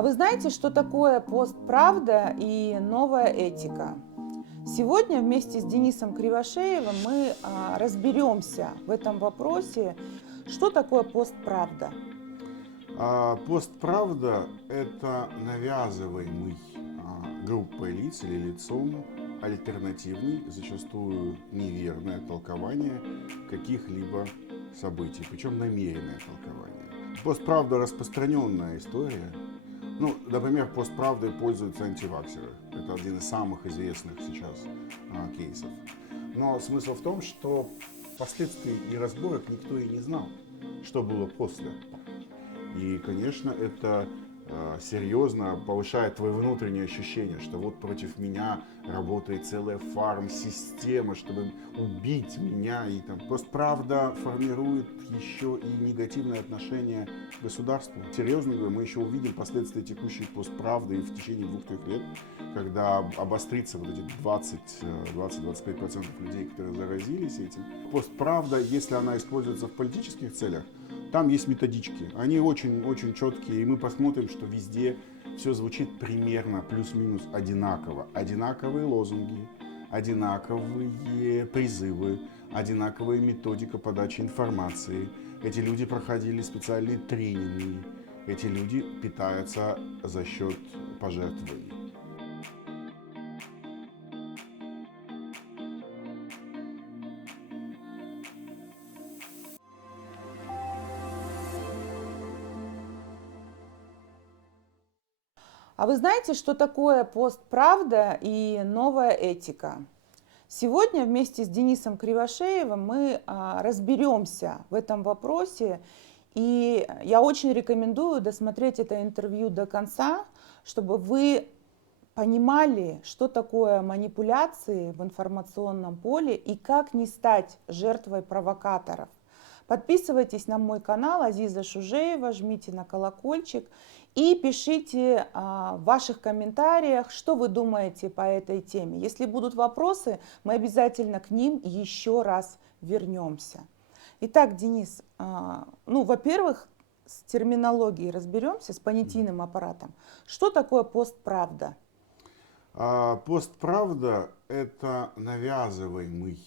А вы знаете, что такое постправда и новая этика? Сегодня вместе с Денисом Кривошеевым мы разберемся в этом вопросе, что такое постправда. Постправда — это навязываемый группой лиц или лицом альтернативный, зачастую неверное толкование каких-либо событий, причем намеренное толкование. Постправда — распространенная история. Ну, например, постправдой пользуются антиваксеры. Это один из самых известных сейчас кейсов. Но смысл в том, что последствий и разборок никто и не знал, что было после. И, конечно, это серьезно повышает твои внутренние ощущения, что вот против меня работает целая фарм-система, чтобы убить меня. И там постправда формирует еще и негативное отношение к государству. Серьезно говорю, мы еще увидим последствия текущей постправды в течение 2-3 лет, когда обострится вот эти 20-25% людей, которые заразились этим. Постправда, если она используется в политических целях, там есть методички, они очень четкие, и мы посмотрим, что везде все звучит примерно плюс-минус одинаково. Одинаковые лозунги, одинаковые призывы, одинаковая методика подачи информации. Эти люди проходили специальные тренинги, эти люди питаются за счет пожертвований. А вы знаете, что такое постправда и новая этика? Сегодня вместе с Денисом Кривошеевым мы разберемся в этом вопросе. И я очень рекомендую досмотреть это интервью до конца, чтобы вы понимали, что такое манипуляции в информационном поле и как не стать жертвой провокаторов. Подписывайтесь на мой канал Азиза Шужеева, жмите на колокольчик и пишите в ваших комментариях, что вы думаете по этой теме. Если будут вопросы, мы обязательно к ним еще раз вернемся. Итак, Денис, во-первых, с терминологией разберемся, с понятийным аппаратом. Что такое постправда? Постправда — это навязываемый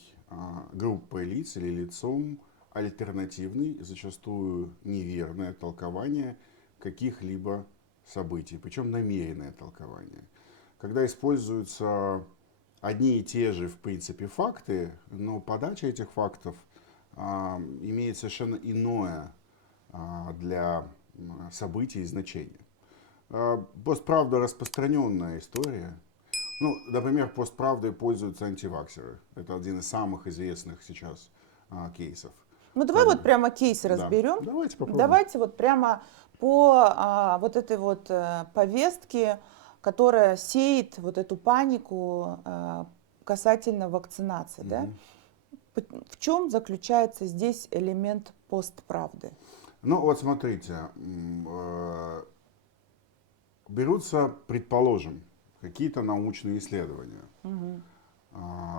группой лиц или лицом альтернативный, зачастую неверное толкование каких-либо событий, причем намеренное толкование. Когда используются одни и те же, в принципе, факты, но подача этих фактов имеет совершенно иное для событий значение. Постправда — распространенная история. Ну, например, постправдой пользуются антиваксеры. Это один из самых известных сейчас кейсов. Ну, давай вот прямо кейс разберем. Да, давайте попробуем. Давайте вот прямо по вот этой вот повестке, которая сеет вот эту панику касательно вакцинации. Да? В чем заключается здесь элемент постправды? Ну, вот смотрите, берутся, предположим, какие-то научные исследования.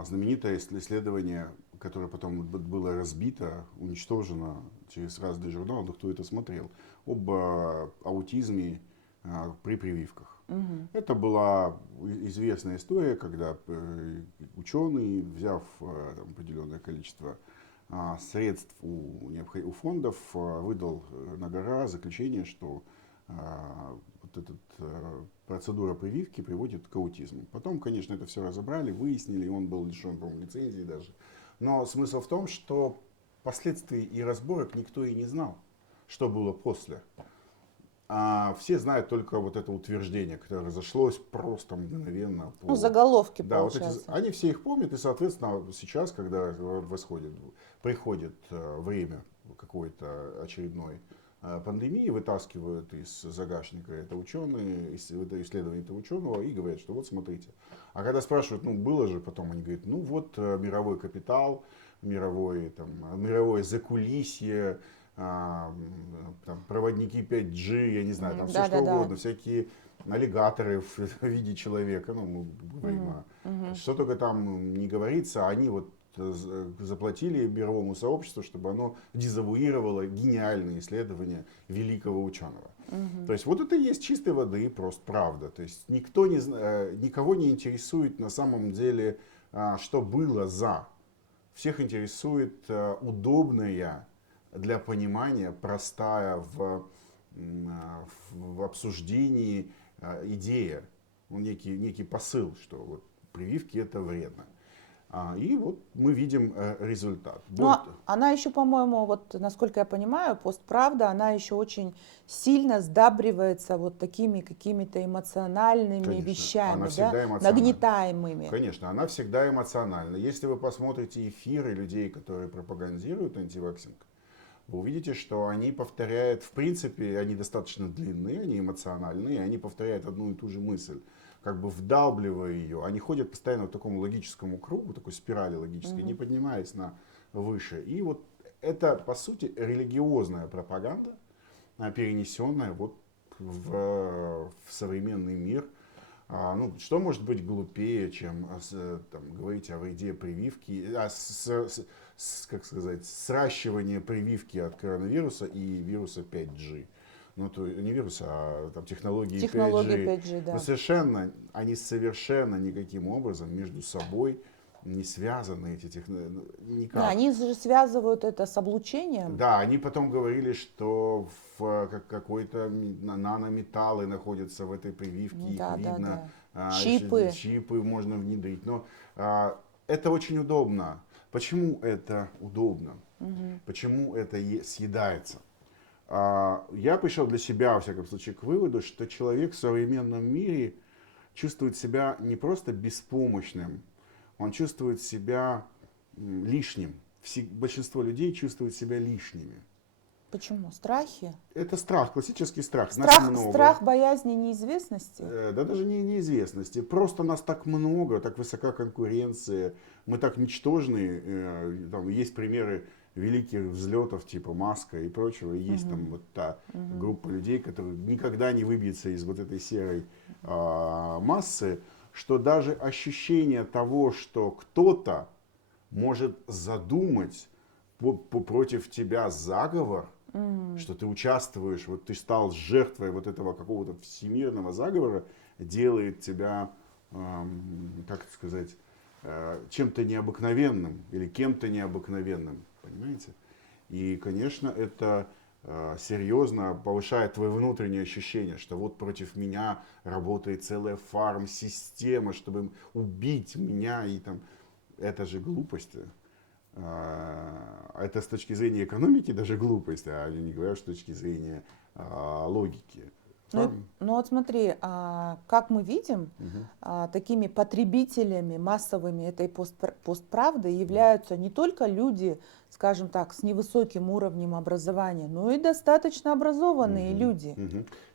Знаменитое исследование, которое потом было разбито, уничтожено через разные журналы, кто это смотрел, об аутизме при прививках. Это была известная история, когда ученый, взяв определенное количество средств у фондов, выдал на гора заключение, что вот эта процедура прививки приводит к аутизму. Потом, конечно, это все разобрали, выяснили, и он был лишен, по-моему, лицензии даже. Но смысл в том, что последствий и разборок никто и не знал, что было после. Все знают только вот это утверждение, которое разошлось просто мгновенно. Ну, заголовки, да, получается. Вот они все их помнят, и, соответственно, сейчас, когда приходит время какой-то очередной пандемии, вытаскивают из загашника это ученые, исследование этого ученого и говорят, что вот смотрите. А когда спрашивают, ну было же, потом они говорят, ну вот мировой капитал, мировое закулисье, там, проводники 5G, я не знаю, там все что угодно, всякие аллигаторы в виде человека, ну мы говорим, что только там не говорится, они вот заплатили мировому сообществу, чтобы оно дезавуировало гениальные исследования великого ученого. То есть вот это и есть чистой воды просто правда. То есть никого не интересует на самом деле, что было за. Всех интересует удобная для понимания, простая в обсуждении идея, некий посыл, что вот прививки это вредно. И вот мы видим результат. Но она еще, по-моему, вот насколько я понимаю, постправда, она еще очень сильно сдабривается вот такими какими-то эмоциональными Конечно, вещами, она да, всегда эмоциональна. нагнетаемыми. Конечно, она всегда эмоциональна. Если вы посмотрите эфиры людей, которые пропагандируют антиваксинг, вы увидите, что они повторяют, в принципе, они достаточно длинные, они эмоциональные, они повторяют одну и ту же мысль, как бы вдалбливая ее. Они ходят постоянно в такому логическому кругу, такой спирали логической, не поднимаясь выше. И вот это, по сути, религиозная пропаганда, перенесенная вот в современный мир. Ну, что может быть глупее, чем говорить о вреде прививки, как сказать, сращивание прививки от коронавируса и вируса 5G. Ну, то не вируса, а там, технологии 5G. Да. Но они совершенно никаким образом между собой не связаны, эти технологии, никак. Да, они же связывают это с облучением. Да, они потом говорили, что какой-то нанометаллы находятся в этой прививке, их видно. Чипы можно внедрить. Но это очень удобно. Почему это удобно? Почему это съедается? Я пришел для себя, во всяком случае, к выводу, что человек в современном мире чувствует себя не просто беспомощным, он чувствует себя лишним. Большинство людей чувствуют себя лишними. Почему? Страхи? Это страх, классический страх. Страх боязни неизвестности? Да даже не неизвестности. Просто нас так много, так высока конкуренция, мы так ничтожны. Там есть примеры великих взлетов типа Маска и прочего. И есть там вот та группа людей, которые никогда не выбьется из вот этой серой массы, что даже ощущение того, что кто-то может задумать против тебя заговор, что ты участвуешь, вот ты стал жертвой вот этого какого-то всемирного заговора, делает тебя, как сказать, чем-то необыкновенным или кем-то необыкновенным, понимаете? И, конечно, это серьезно повышает твое внутреннее ощущение, что вот против меня работает целая фарм-система, чтобы убить меня, и там, это же глупость. Это с точки зрения экономики даже глупость, а я не говорю, что с точки зрения логики. Ну вот смотри, как мы видим, такими потребителями массовыми этой постправды являются не только люди, скажем так, с невысоким уровнем образования, но и достаточно образованные люди.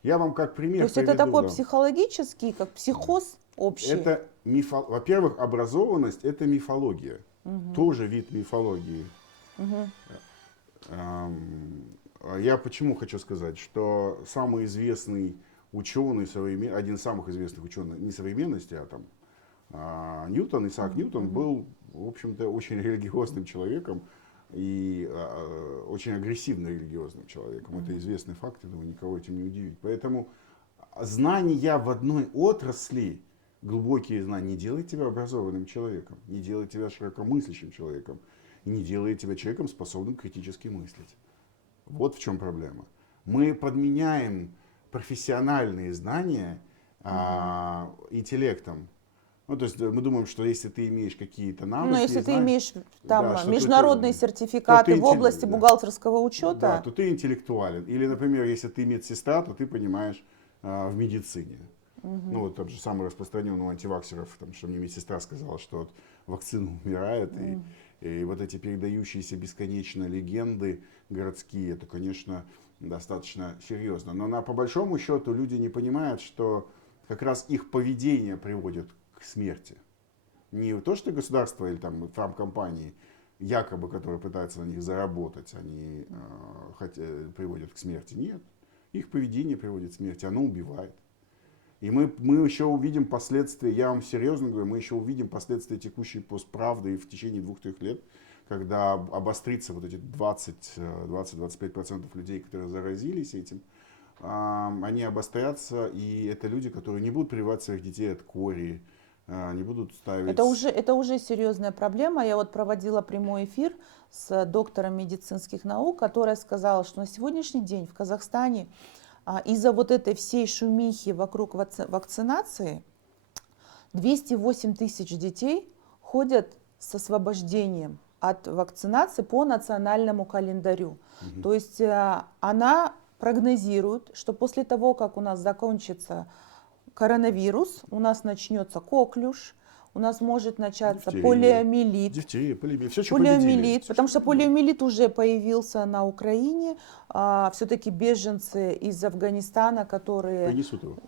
Я вам как пример То есть это такой психологический, как психоз общий. Это во-первых, образованность это мифология. Тоже вид мифологии. Я почему хочу сказать, что самый известный ученый, один из самых известных ученых не современности, а там Ньютон, Исаак Ньютон был, в общем-то, очень религиозным человеком и очень агрессивно религиозным человеком. Это известный факт, я думаю, никого этим не удивить. Поэтому знания в одной отрасли, глубокие знания, не делают тебя образованным человеком, не делают тебя широкомыслящим человеком, и не делает тебя человеком, способным критически мыслить. Вот в чем проблема. Мы подменяем профессиональные знания интеллектом. Ну, то есть мы думаем, что если ты имеешь какие-то навыки... Ну, если ты имеешь там международные сертификаты в области бухгалтерского учета... Да, то ты интеллектуален. Или, например, если ты медсестра, то ты понимаешь в медицине. Ну, вот там же самый распространенный у антиваксеров, там, что мне медсестра сказала, что от вакцины умирает, и вот эти передающиеся бесконечно легенды городские, это, конечно, достаточно серьезно. Но по большому счету люди не понимают, что как раз их поведение приводит к смерти. Не то, что государство или там фармкомпании, якобы, которые пытаются на них заработать, они приводят к смерти. Нет, их поведение приводит к смерти, оно убивает. И мы еще увидим последствия, я вам серьезно говорю, мы еще увидим последствия текущей постправды в течение 2-3 лет, когда обострится вот эти 20-25% людей, которые заразились этим, они обострятся, и это люди, которые не будут прививать своих детей от кори, не будут ставить... Это уже серьезная проблема. Я вот проводила прямой эфир с доктором медицинских наук, которая сказала, что на сегодняшний день в Казахстане из-за вот этой всей шумихи вокруг вакцинации 208 тысяч детей ходят с освобождением от вакцинации по национальному календарю. То есть она прогнозирует, что после того, как у нас закончится коронавирус, у нас начнется коклюш, у нас может начаться полиомиелит. Дифтерия, полиомиелит, все, что Полиомиелит, потому что полиомиелит уже появился на Украине. Все-таки беженцы из Афганистана, которые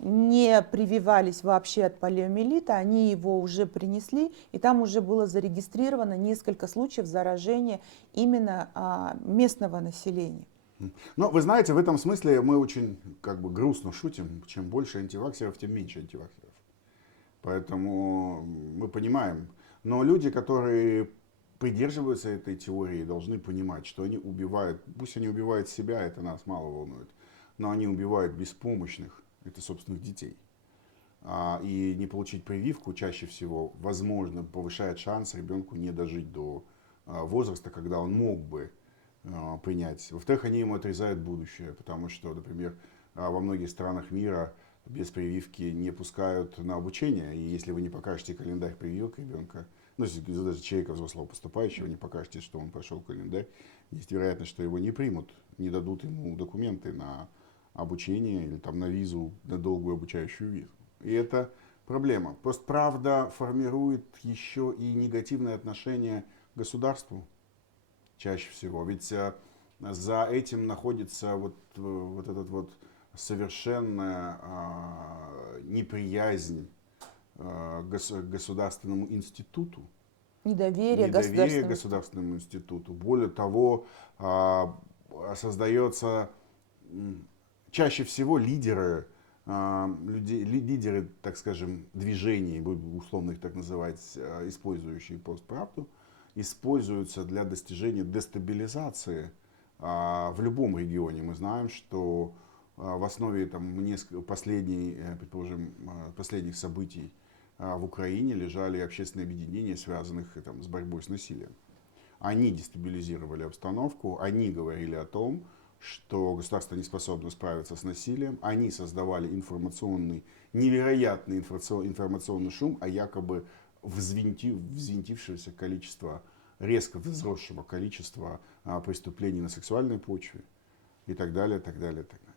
не прививались вообще от полиомиелита, они его уже принесли, и там уже было зарегистрировано несколько случаев заражения именно местного населения. Но вы знаете, в этом смысле мы очень грустно шутим. Чем больше антиваксеров, тем меньше антиваксеров. Поэтому мы понимаем. Но люди, которые придерживаются этой теории, должны понимать, что они убивают, пусть они убивают себя, это нас мало волнует, но они убивают беспомощных, это собственных детей. И не получить прививку чаще всего, возможно, повышает шанс ребенку не дожить до возраста, когда он мог бы принять. Во-вторых, они ему отрезают будущее, потому что, например, во многих странах мира без прививки не пускают на обучение. И если вы не покажете календарь прививок ребенка, ну, если даже человека взрослого поступающего не покажете, что он прошел календарь, есть вероятность, что его не примут, не дадут ему документы на обучение или там на визу, на долгую обучающую визу. И это проблема. Постправда формирует еще и негативное отношение к государству чаще всего. Ведь за этим находится вот этот вот совершенная неприязнь к государственному институту. Недоверие государственному институту. Более того, создается чаще всего лидеры, так скажем, движений, условно их так называть, использующие постправду, используются для достижения дестабилизации в любом регионе. Мы знаем, что в основе последних событий в Украине лежали общественные объединения, связанных с борьбой с насилием. Они дестабилизировали обстановку, они говорили о том, что государство не способно справиться с насилием, они создавали невероятный информационный шум о якобы взвинтившегося количества, резко возросшего количества преступлений на сексуальной почве и так далее, так далее, так далее.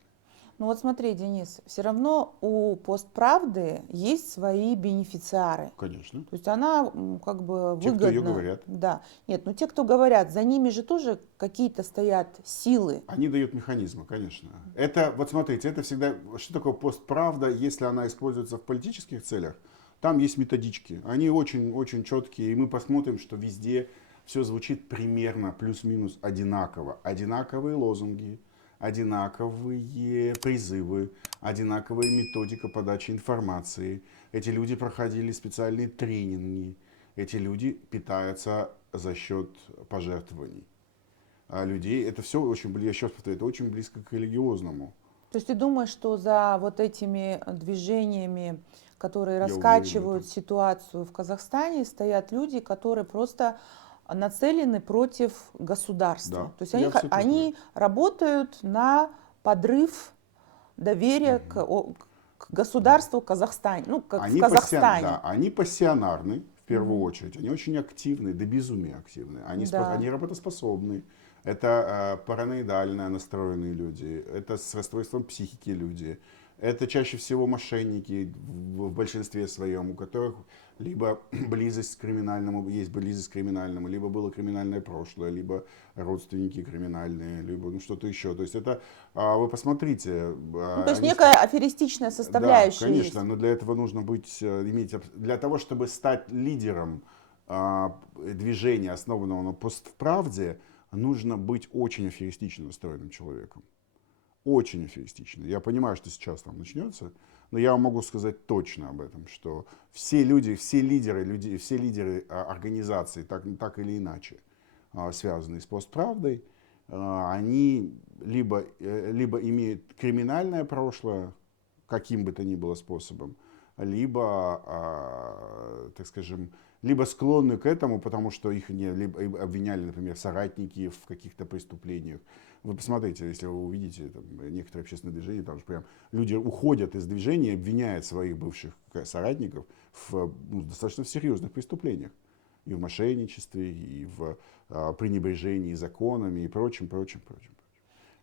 Ну вот смотри, Денис, все равно у постправды есть свои бенефициары. Конечно. То есть она выгодна. Те, кто ее говорят. Да. Нет, те, кто говорят, за ними же тоже какие-то стоят силы. Они дают механизмы, конечно. Это, вот смотрите, это всегда, что такое постправда, если она используется в политических целях, там есть методички. Они очень четкие, и мы посмотрим, что везде все звучит примерно плюс-минус одинаково. Одинаковые лозунги, одинаковые призывы, одинаковая методика подачи информации. Эти люди проходили специальные тренинги. Эти люди питаются за счет пожертвований. А людей, это все очень, я еще раз повторяю, это очень близко к религиозному. То есть ты думаешь, что за вот этими движениями, которые раскачивают ситуацию в Казахстане, стоят люди, которые просто нацелены против государства? Да, то есть они работают на подрыв доверия к государству Казахстана, в Казахстане. Они пассионарны, в первую очередь. Они очень активны, до безумия активны. Они работоспособны. Это параноидально настроенные люди. Это с расстройством психики люди. Это чаще всего мошенники в большинстве своем, у которых либо есть близость к криминальному, либо было криминальное прошлое, либо родственники криминальные, либо что-то еще. То есть это, вы посмотрите. То есть некая аферистичная составляющая. Да, конечно, но для этого нужно для того, чтобы стать лидером движения, основанного на постправде, нужно быть очень аферистично настроенным человеком. Очень аферистично. Я понимаю, что сейчас там начнется, но я могу сказать точно об этом, что все лидеры организаций, так или иначе, связанные с постправдой, они либо имеют криминальное прошлое, каким бы то ни было способом, либо, так скажем, либо склонны к этому, потому что их либо обвиняли, например, соратники в каких-то преступлениях. Вы посмотрите, если вы увидите там, некоторые общественные движения, там же прям люди уходят из движения и обвиняют своих бывших соратников в достаточно серьезных преступлениях. И в мошенничестве, и в пренебрежении законами, и прочим.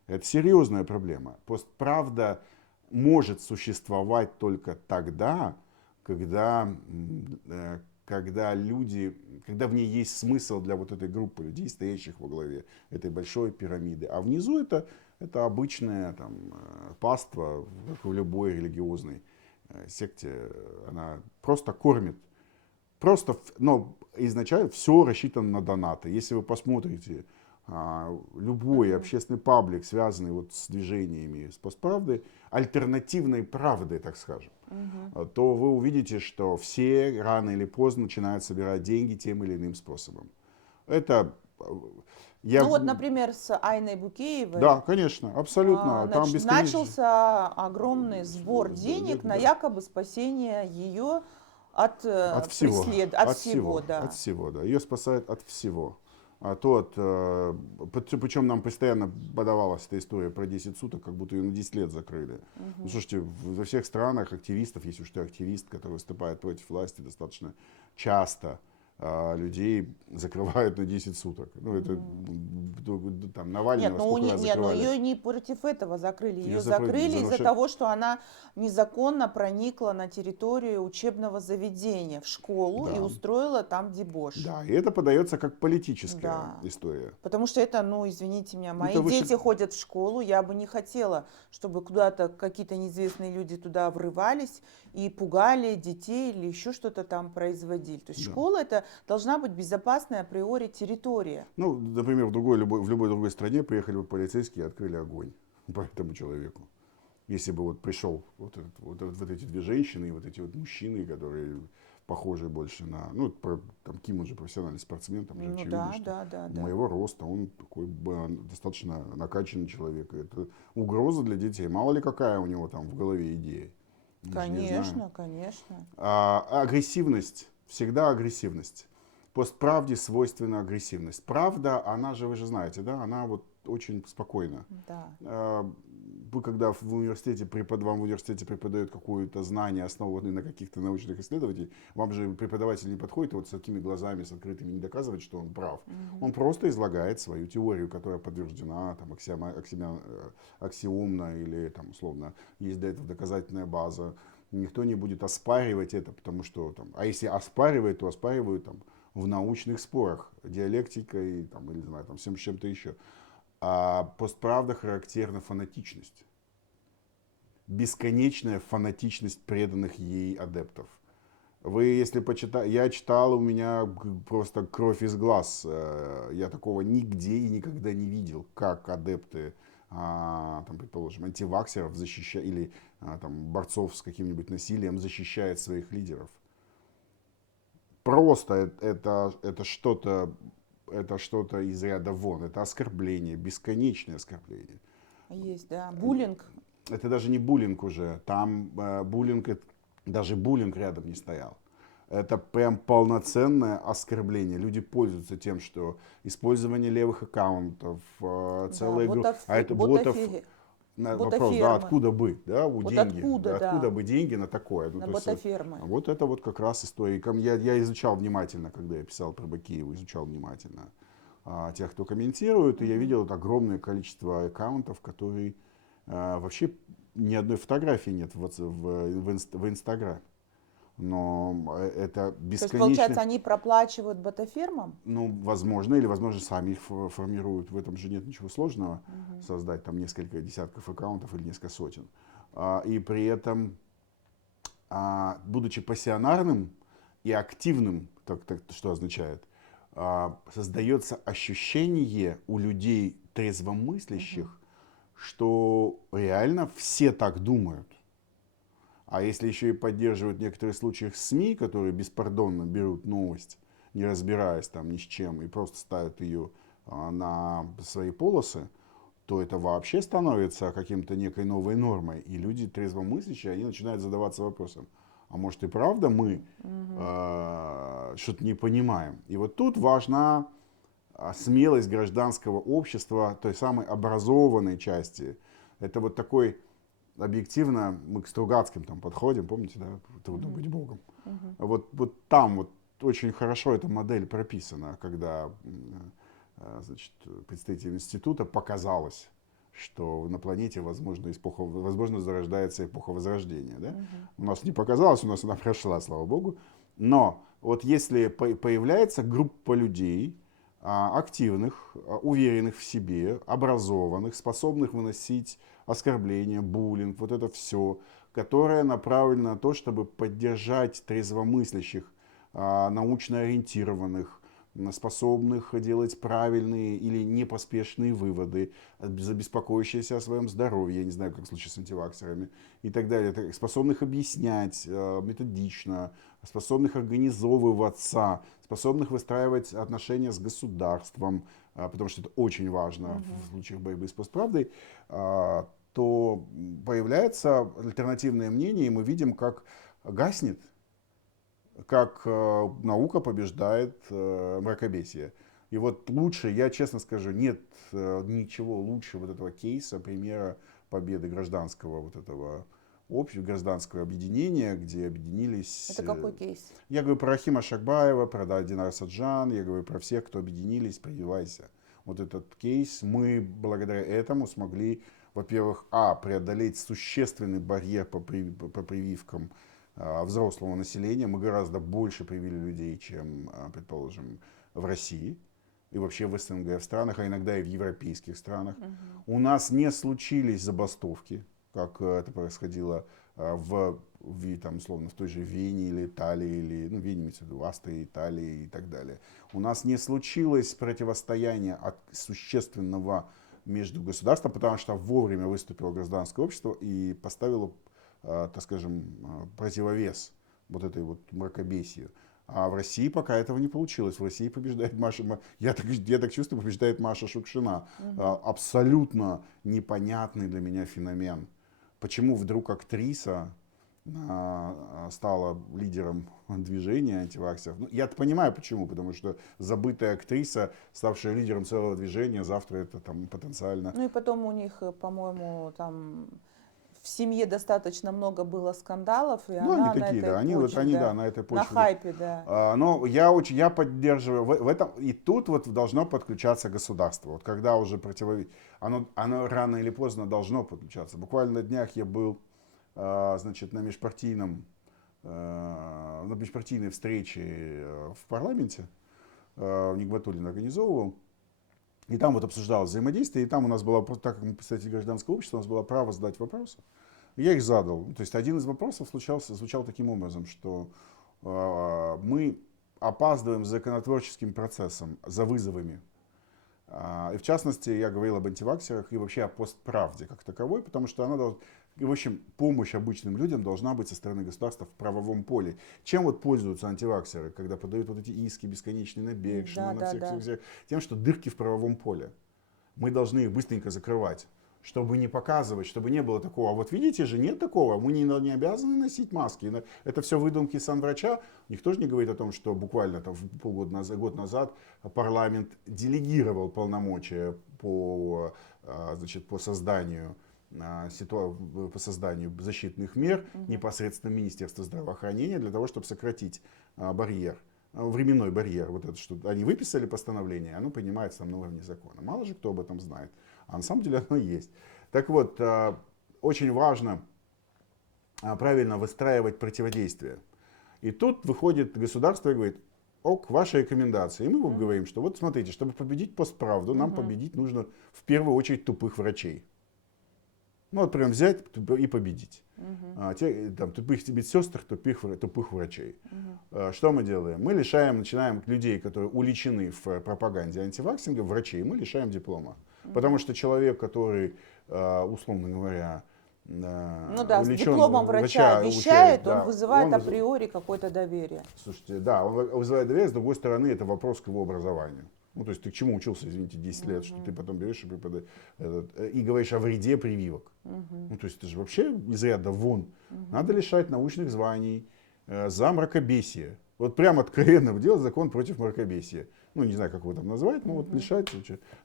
Это серьезная проблема. Постправда может существовать только тогда, когда когда в ней есть смысл для вот этой группы людей, стоящих во главе этой большой пирамиды. А внизу это обычная там, паства, как в любой религиозной секте. Она просто кормит. Но изначально все рассчитано на донаты. Если вы посмотрите любой общественный паблик, связанный вот с движениями с постправдой, альтернативной правдой, так скажем, то вы увидите, что все рано или поздно начинают собирать деньги тем или иным способом. Это Ну вот, например, с Айной Букеевой. Да, конечно, абсолютно. Там Значит, начался огромный сбор денег на якобы спасение ее от всего. От всего, да. От всего, да. Ее спасают от всего. Причем нам постоянно подавалась эта история про 10 суток, как будто ее на 10 лет закрыли. Ну, слушайте, во всех странах активистов, если уж ты активист, который выступает против власти, достаточно часто людей закрывают на 10 суток. Ну, это там Навального сколько раз закрывали. Ее не против этого закрыли. Ее закрыли из-за того, что она незаконно проникла на территорию учебного заведения, в школу, и устроила там дебош. Да, и это подается как политическая история. Потому что это, ну, извините меня, мои дети ходят в школу, я бы не хотела, чтобы куда-то какие-то неизвестные люди туда врывались и пугали детей или еще что-то там производили. То есть школа это должна быть безопасная априори территория. Ну, например, в любой другой стране приехали бы полицейские и открыли огонь по этому человеку. Если бы вот пришел вот эти две женщины и вот эти вот мужчины, которые похожи больше на... Ну, там Ким, он же профессиональный спортсмен, там же очевидно, что моего роста, он такой достаточно накачанный человек. Это угроза для детей. Мало ли какая у него там в голове идея. Конечно, конечно. Агрессивность, всегда агрессивность. Постправде свойственна агрессивность. Правда, она же, вы же знаете, да, она вот очень спокойна. Да. Вы когда вам в университете преподают какое-то знание, основанное на каких-то научных исследованиях, вам же преподаватель не подходит и вот с такими глазами, с открытыми, не доказывает, что он прав. Он просто излагает свою теорию, которая подтверждена там, аксиомно или там, условно есть для этого доказательная база. Никто не будет оспаривать это, потому что там, а если оспаривают, то оспаривают там в научных спорах, диалектикой там, или не знаю, там, всем чем-то еще. А постправда характерна фанатичность. Бесконечная фанатичность преданных ей адептов. Вы, если почитаете, я читал, у меня просто кровь из глаз. Я такого нигде и никогда не видел, как адепты, там, предположим, антиваксеров защищают, или там, борцов с каким-нибудь насилием защищают своих лидеров. Просто это что-то из ряда вон. Это оскорбление, бесконечное оскорбление. Есть, да. Буллинг. Это даже не буллинг уже. Там даже буллинг рядом не стоял. Это прям полноценное оскорбление. Люди пользуются тем, что использование левых аккаунтов, целая группа. А это ботов. Вопрос, да, откуда бы, да, откуда бы деньги на такое? На ботафермы. Вот это вот как раз история. Я изучал внимательно, когда я писал про Бакиеву, изучал внимательно тех, кто комментирует, и я видел огромное количество аккаунтов, которые вообще ни одной фотографии нет в Инстаграме. Но это бесконечно. То есть, получается, они проплачивают ботафермам? Ну, возможно, или, возможно, сами их формируют. В этом же нет ничего сложного. Создать там несколько десятков аккаунтов или несколько сотен. И при этом, будучи пассионарным и активным, что означает, создается ощущение у людей трезвомыслящих, что реально все так думают. А если еще и поддерживают в некоторых случаях СМИ, которые беспардонно берут новость, не разбираясь там ни с чем, и просто ставят ее на свои полосы, то это вообще становится каким-то некой новой нормой. И люди трезвомыслящие, они начинают задаваться вопросом, а может и правда мы что-то не понимаем. И вот тут важна смелость гражданского общества, той самой образованной части. Это вот такой, объективно, мы к Стругацким там подходим, помните, да, трудно быть Богом. Вот там вот очень хорошо эта модель прописана, когда значит, представителям института показалось, что на планете, возможно, зарождается эпоха Возрождения. Да? У нас не показалось, у нас она прошла, слава богу. Но вот если появляется группа людей, активных, уверенных в себе, образованных, способных выносить оскорбления, буллинг, вот это все, которое направлено на то, чтобы поддержать трезвомыслящих, научно ориентированных, способных делать правильные или непоспешные выводы, забеспокоящиеся о своем здоровье, я не знаю, как в случае с антиваксерами, и так далее, способных объяснять методично, способных организовываться, способных выстраивать отношения с государством, потому что это очень важно в случаях борьбы с постправдой, то появляется альтернативное мнение, и мы видим, как гаснет, как наука побеждает мракобесие. И вот лучше, я честно скажу, нет ничего лучше вот этого кейса, примера победы гражданского вот этого гражданского объединения, где объединились... Это какой кейс? Я говорю про Рахима Шакбаева, про Динара Саджан, я говорю про всех, кто объединились, прививайся. Вот этот кейс, мы благодаря этому смогли, во-первых, преодолеть существенный барьер по прививкам взрослого населения. Мы гораздо больше привили людей, чем, предположим, в России и вообще в СНГ, в странах, а иногда и в европейских странах. У нас не случились забастовки, как это происходило условно, в той же Вене или Италии, или, Вене, имеется в виду, Австрии, Италии и так далее. У нас не случилось противостояния существенного между государством, потому что вовремя выступило гражданское общество и поставило, так скажем, противовес вот этой вот мракобесию. А в России пока этого не получилось. В России побеждает я так чувствую, побеждает Маша Шукшина. Абсолютно непонятный для меня феномен. Почему вдруг актриса стала лидером движения антиваксеров? Я-то понимаю почему, потому что забытая актриса, ставшая лидером целого движения, завтра это там потенциально... И потом у них, по-моему, там... В семье достаточно много было скандалов, и она они такие, на этой почве, почве, на этой почве. На хайпе, да. Но я поддерживаю в этом, и тут вот должно подключаться государство. Вот когда уже оно рано или поздно должно подключаться. Буквально на днях я был, значит, на межпартийной встрече в парламенте, Нигматуллин организовывал. И там вот обсуждалось взаимодействие, и там у нас было, так как мы представители гражданского общества, у нас было право задать вопросы. Я их задал. То есть один из вопросов звучал таким образом, что мы опаздываем с законотворческим процессом, за вызовами. И в частности, я говорил об антиваксерах и вообще о постправде как таковой, потому что она в общем, помощь обычным людям должна быть со стороны государства в правовом поле. Чем вот пользуются антиваксеры, когда подают вот эти иски бесконечные на Бекшина, на всех? Тем, что дырки в правовом поле. Мы должны их быстренько закрывать, чтобы не показывать, чтобы не было такого. А вот видите же, нет такого, мы не обязаны носить маски. Это все выдумки санврача. Никто же не говорит о том, что буквально там, год назад парламент делегировал полномочия по созданию защитных мер непосредственно Министерства здравоохранения для того, чтобы сократить барьер, временной барьер. Вот это, что они выписали постановление, оно принимается там на уровне закона. Мало же кто об этом знает, а на самом деле оно есть. Так вот, очень важно правильно выстраивать противодействие. И тут выходит государство и говорит: ок, ваши рекомендации. И мы вам говорим, что вот смотрите, чтобы победить постправду, нам победить нужно в первую очередь тупых врачей. Вот прям взять и победить. Тупых медсестр, тупых врачей. Что мы делаем? Мы начинаем людей, которые уличены в пропаганде антиваксинга, врачей, мы лишаем диплома. Потому что человек, который, условно говоря, с дипломом врача вещает, он вызывает априори какое-то доверие. Слушайте, да, он вызывает доверие, с другой стороны, это вопрос к его образованию. Ну, то есть ты к чему учился, извините, 10 лет, что ты потом берешь и преподаешь, и говоришь о вреде прививок. Ну, то есть это же вообще из ряда вон. Надо лишать научных званий за мракобесие. Вот прям откровенно делать закон против мракобесия. Ну, не знаю, как его там назвать, но вот лишать.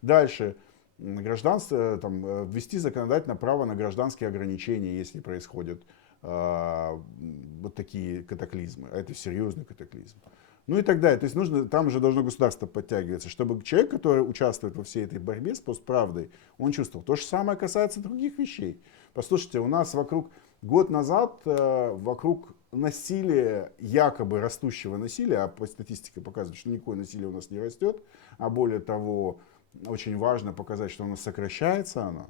Дальше. Гражданство, там, ввести законодательно право на гражданские ограничения, если происходят вот такие катаклизмы. А это серьезный катаклизм. Ну и так далее. То есть нужно, там уже должно государство подтягиваться, чтобы человек, который участвует во всей этой борьбе с постправдой, он чувствовал. То же самое касается других вещей. Послушайте, у нас год назад вокруг насилия, якобы растущего насилия, а по статистике показывает, что никакое насилие у нас не растет, а более того, очень важно показать, что оно сокращается, оно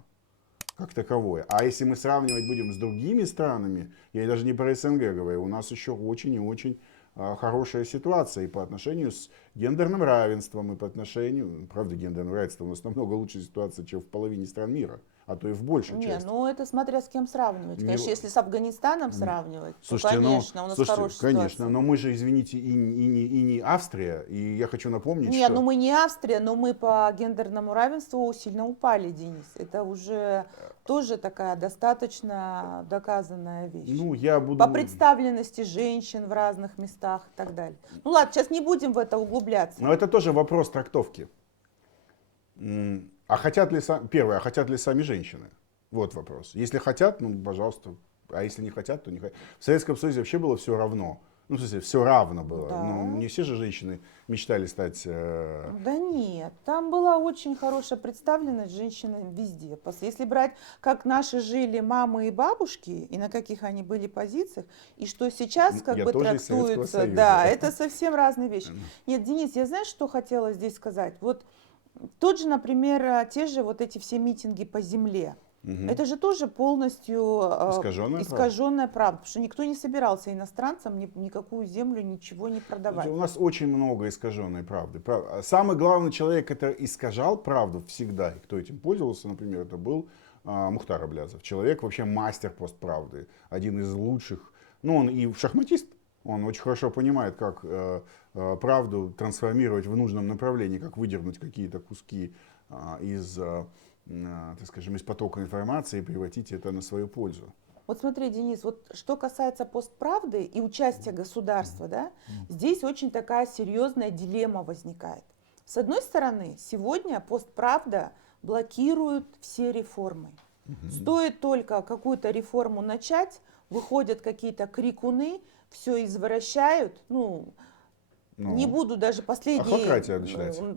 как таковое. А если мы сравнивать будем с другими странами, я даже не про СНГ говорю, у нас еще очень и очень хорошая ситуация и по отношению с гендерным равенством, и по отношению, правда, гендерное равенство у нас намного лучшая ситуация, чем в половине стран мира, а то и в большей Не, части. ну это смотря с кем сравнивать. Не- Конечно, если с Афганистаном сравнивать, Слушайте, то, конечно, у нас хорошая конечно, ситуация. но мы же, извините, и не Австрия, и я хочу напомнить, Не, что... ну мы не Австрия, но мы по гендерному равенству сильно упали, Денис. Это уже тоже такая достаточно доказанная вещь. Ну, я буду... По представленности женщин в разных местах и так далее. Ну ладно, сейчас не будем в это углубляться. Но это тоже вопрос трактовки. А хотят ли, первое, а хотят ли сами женщины? Вот вопрос. Если хотят, ну, пожалуйста. А если не хотят, то не хотят. В Советском Союзе вообще было все равно. Ну, в смысле, все равно было. Да. Ну, не все же женщины мечтали стать... Да нет, там была очень хорошая представленность женщин везде. Если брать, как наши жили мамы и бабушки, и на каких они были позициях, и что сейчас как Я бы тоже из Советского трактуется, Союза. да, это совсем разные вещи. Нет, Денис, я знаешь, что хотела здесь сказать? Вот тот же, например, те же вот эти все митинги по земле. Это же тоже полностью искаженная правда, потому что никто не собирался иностранцам никакую землю, ничего не продавать. У нас очень много искаженной правды. Самый главный человек, который искажал правду всегда, и кто этим пользовался, например, это был Мухтар Аблязов. Человек вообще мастер постправды, один из лучших. Ну, он и шахматист, он очень хорошо понимает, как правду трансформировать в нужном направлении, как выдернуть какие-то куски из, так скажем, из потока информации и превратить это на свою пользу. Вот смотри, Денис, вот что касается постправды и участия государства, да, здесь очень такая серьезная дилемма возникает. С одной стороны, сегодня постправда блокирует все реформы. Стоит только какую-то реформу начать, выходят какие-то крикуны, все извращают, не буду даже Ахократия последние начинается.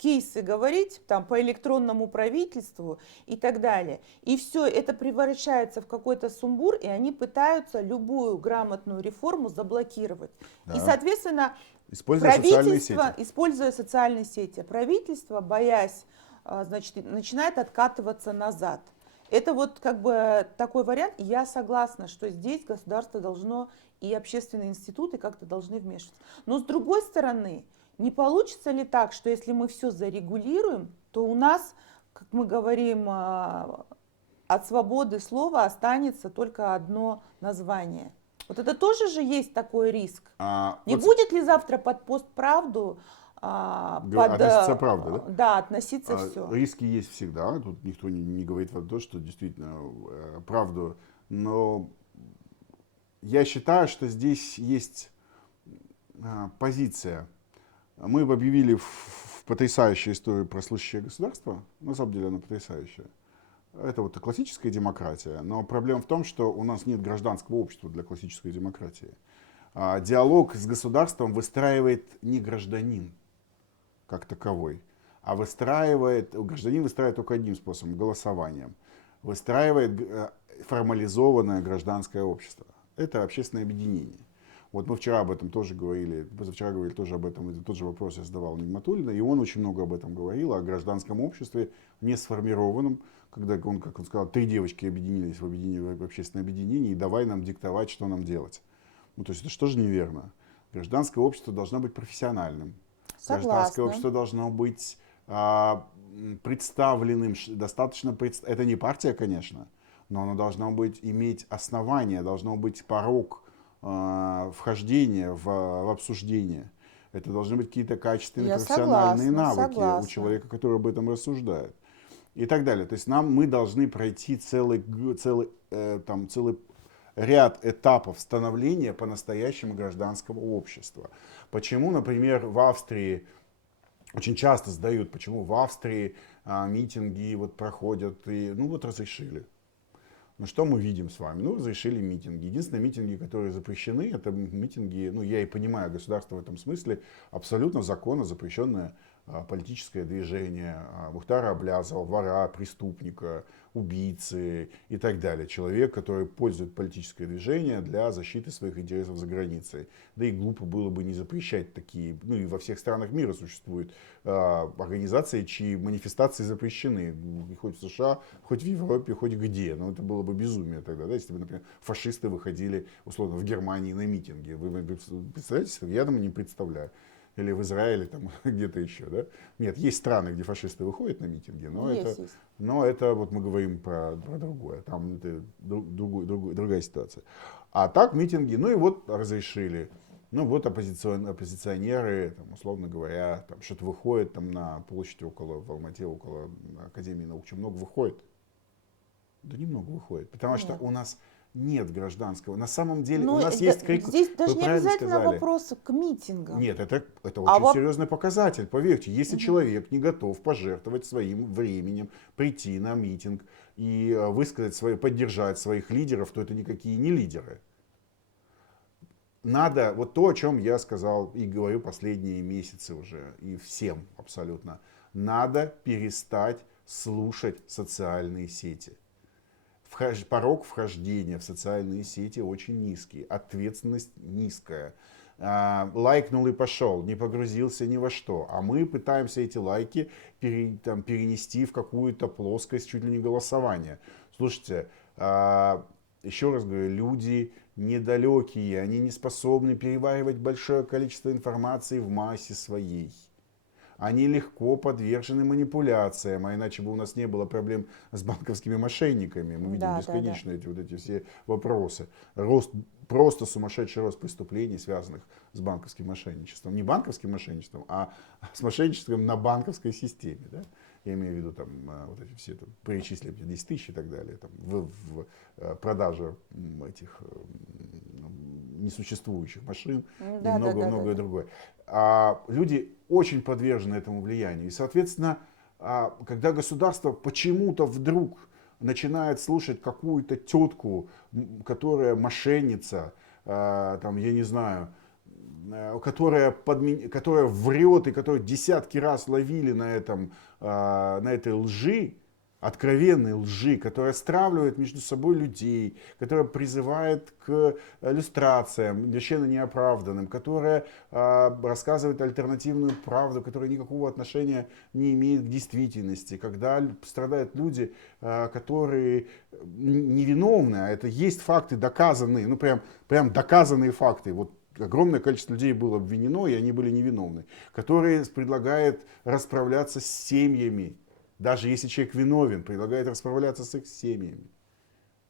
кейсы говорить, там, по электронному правительству и так далее. И все это превращается в какой-то сумбур, и они пытаются любую грамотную реформу заблокировать. Да. И, соответственно, Используя социальные сети. используя социальные сети, правительство, боясь, значит, начинает откатываться назад. Это вот как бы такой вариант. И я согласна, что здесь государство должно и общественные институты как-то должны вмешиваться. Но с другой стороны, не получится ли так, что если мы все зарегулируем, то у нас, как мы говорим, от свободы слова останется только одно название? Вот это тоже же есть такой риск. Не будет ли завтра под постправду относиться правда, да? Да, относиться все. Риски есть всегда, тут никто не говорит про то, что действительно правду, но я считаю, что здесь есть позиция. Мы объявили в потрясающей истории про служащее государство, на самом деле она потрясающая. Это вот классическая демократия, но проблема в том, что у нас нет гражданского общества для классической демократии. Диалог с государством выстраивает не гражданин как таковой, а гражданин выстраивает только одним способом, голосованием. Выстраивает формализованное гражданское общество. Это общественное объединение. Вот мы вчера об этом тоже говорили, позавчера говорили тоже об этом, это тот же вопрос я задавал Нигматуллину, и он очень много об этом говорил, о гражданском обществе, не сформированном, когда он, как он сказал, 3 девочки объединились в общественное объединение, и давай нам диктовать, что нам делать. Ну, то есть это что же неверно? Гражданское общество должно быть профессиональным. Согласна. Гражданское общество должно быть представленным, достаточно, это не партия, конечно, но оно должно иметь основание, должно быть порог вхождения в обсуждение. Это должны быть какие-то качественные Я профессиональные согласна, навыки у согласна. человека, который об этом рассуждает. И так далее. То есть мы должны пройти целый ряд этапов становления по-настоящему гражданского общества. Почему, например, в Австрии очень часто задают, почему в Австрии митинги вот проходят, и ну вот разрешили. Ну что мы видим с вами? Ну, разрешили митинги. Единственные митинги, которые запрещены, это митинги, ну я и понимаю, государство в этом смысле абсолютно законно запрещенное политическое движение Мухтара Аблязова, вора, преступника, убийцы и так далее. Человек, который пользует политическое движение для защиты своих интересов за границей. Да и глупо было бы не запрещать такие. Ну и во всех странах мира существуют организации, чьи манифестации запрещены. Хоть в США, хоть в Европе, хоть где. Но это было бы безумие тогда. Да? Если бы, например, фашисты выходили, условно, в Германии на митинги. Вы представляете себе? Я думаю, не представляю. Или в Израиле, там где-то еще, да? Нет, есть страны, где фашисты выходят на митинги, Есть. но это вот мы говорим про другое, там это другая ситуация. А так митинги, ну и вот разрешили. Ну вот оппозиционеры, там, условно говоря, там что-то выходит там на площади в Алмате, около Академии наук, очень много выходит. Да немного выходит, потому что у нас нет гражданского. На самом деле у нас есть крик. Здесь даже Вы не правильно обязательно сказали. вопросы к митингам. Нет, это очень серьезный показатель. Поверьте, если человек не готов пожертвовать своим временем, прийти на митинг и высказать поддержать своих лидеров, то это никакие не лидеры. Надо, вот то, о чем я сказал и говорю последние месяцы уже, и всем абсолютно, надо перестать слушать социальные сети. Порог вхождения в социальные сети очень низкий, ответственность низкая. Лайкнул и пошел, не погрузился ни во что. А мы пытаемся эти лайки перенести в какую-то плоскость чуть ли не голосования. Слушайте, еще раз говорю, люди недалекие, они не способны переваривать большое количество информации в массе своей. Они легко подвержены манипуляциям, а иначе бы у нас не было проблем с банковскими мошенниками. Мы видим бесконечно эти все вопросы. Просто сумасшедший рост преступлений, связанных с банковским мошенничеством. Не банковским мошенничеством, а с мошенничеством на банковской системе. Да? Я имею в виду вот эти все перечислили 10 тысяч и так далее, в продаже этих несуществующих машин и многое другое. Люди очень подвержены этому влиянию. И, соответственно, когда государство почему-то вдруг начинает слушать какую-то тетку, которая мошенница, там, я не знаю, которая врет и которую десятки раз ловили на этой лжи, откровенной лжи, которая стравливает между собой людей, которая призывает к иллюстрациям, совершенно неоправданным, которая рассказывает альтернативную правду, которая никакого отношения не имеет к действительности, когда страдают люди, которые невиновны, а это есть факты доказанные, ну прям доказанные факты. Вот огромное количество людей было обвинено, и они были невиновны, которые предлагают расправляться с семьями. Даже если человек виновен, предлагает расправляться с их семьями.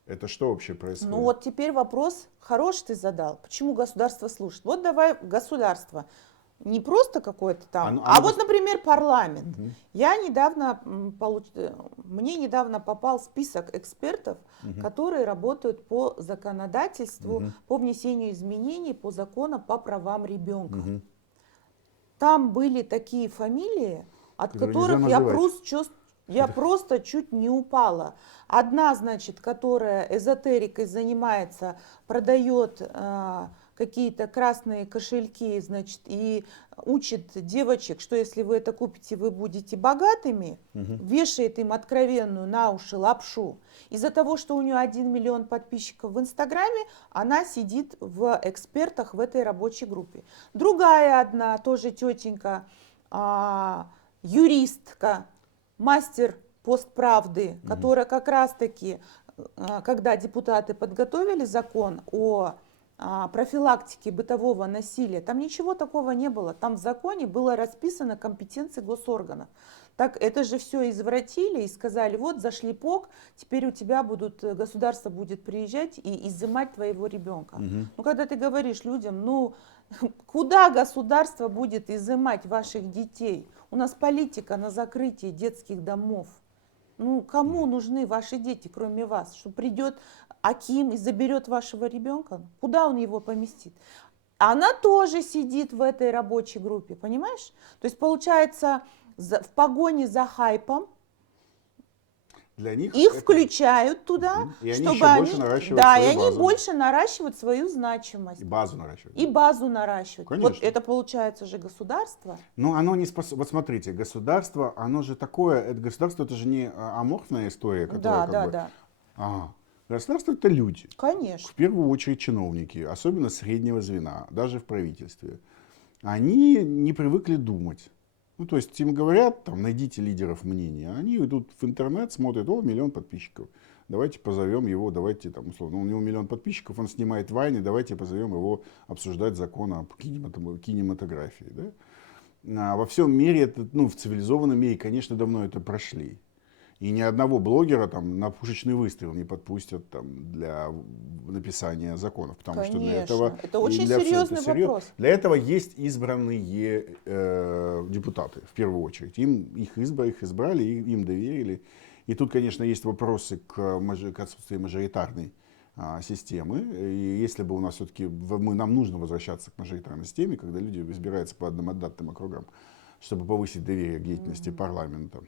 Это что вообще происходит? Ну вот теперь вопрос хороший ты задал. Почему государство слушает? Вот давай государство. Не просто какое-то там, вот, например, парламент. Мне недавно попал список экспертов, которые работают по законодательству, по внесению изменений по закону по правам ребенка. Там были такие фамилии, от которых я просто чуть не упала. Одна, значит, которая эзотерикой занимается, продает какие-то красные кошельки, значит, и учит девочек, что если вы это купите, вы будете богатыми, вешает им откровенную на уши лапшу. Из-за того, что у нее 1 миллион подписчиков в Инстаграме, она сидит в экспертах в этой рабочей группе. Другая одна, тоже тетенька, юристка, мастер постправды, которая как раз-таки, когда депутаты подготовили закон о профилактике бытового насилия, там ничего такого не было. Там в законе было расписано компетенции госорганов. Так это же все извратили и сказали, вот за шлепок теперь у тебя государство будет приезжать и изымать твоего ребенка. Ну, когда ты говоришь людям, ну, куда государство будет изымать ваших детей? У нас политика на закрытие детских домов. Ну, кому нужны ваши дети, кроме вас? Что придет Аким и заберет вашего ребенка? Куда он его поместит? Она тоже сидит в этой рабочей группе, понимаешь? То есть, получается, в погоне за хайпом Для них их это- включают туда, И они чтобы еще больше наращивают да, и свою они базу. больше наращивают свою значимость. И базу наращивают. И базу наращивают. Конечно. Вот это получается же государство. Но оно не способно. Вот смотрите, государство, оно же такое, это государство, это же не аморфная история, которая Да, как бы... да. Ага. Государство это люди. Конечно. В первую очередь чиновники, особенно среднего звена, даже в правительстве. Они не привыкли думать. Ну, то есть им говорят, там, найдите лидеров мнения. Они идут в интернет, смотрят, о, 1 миллион подписчиков. Давайте позовем его, давайте, там, условно, у него 1 миллион подписчиков, он снимает вайны, давайте позовем его обсуждать закон о кинематографии. Да? Во всем мире, это, ну, в цивилизованном мире, конечно, давно это прошли. И ни одного блогера там на пушечный выстрел не подпустят там, для написания законов. Потому что для этого... Это очень для всего серьезный это вопрос. Для этого есть избранные депутаты, в первую очередь. Их избрали, им доверили. И тут, конечно, есть вопросы к отсутствию мажоритарной системы. И если бы у нас все-таки... Нам нужно возвращаться к мажоритарной системе, когда люди избираются по одномандатным округам, чтобы повысить доверие к деятельности парламента.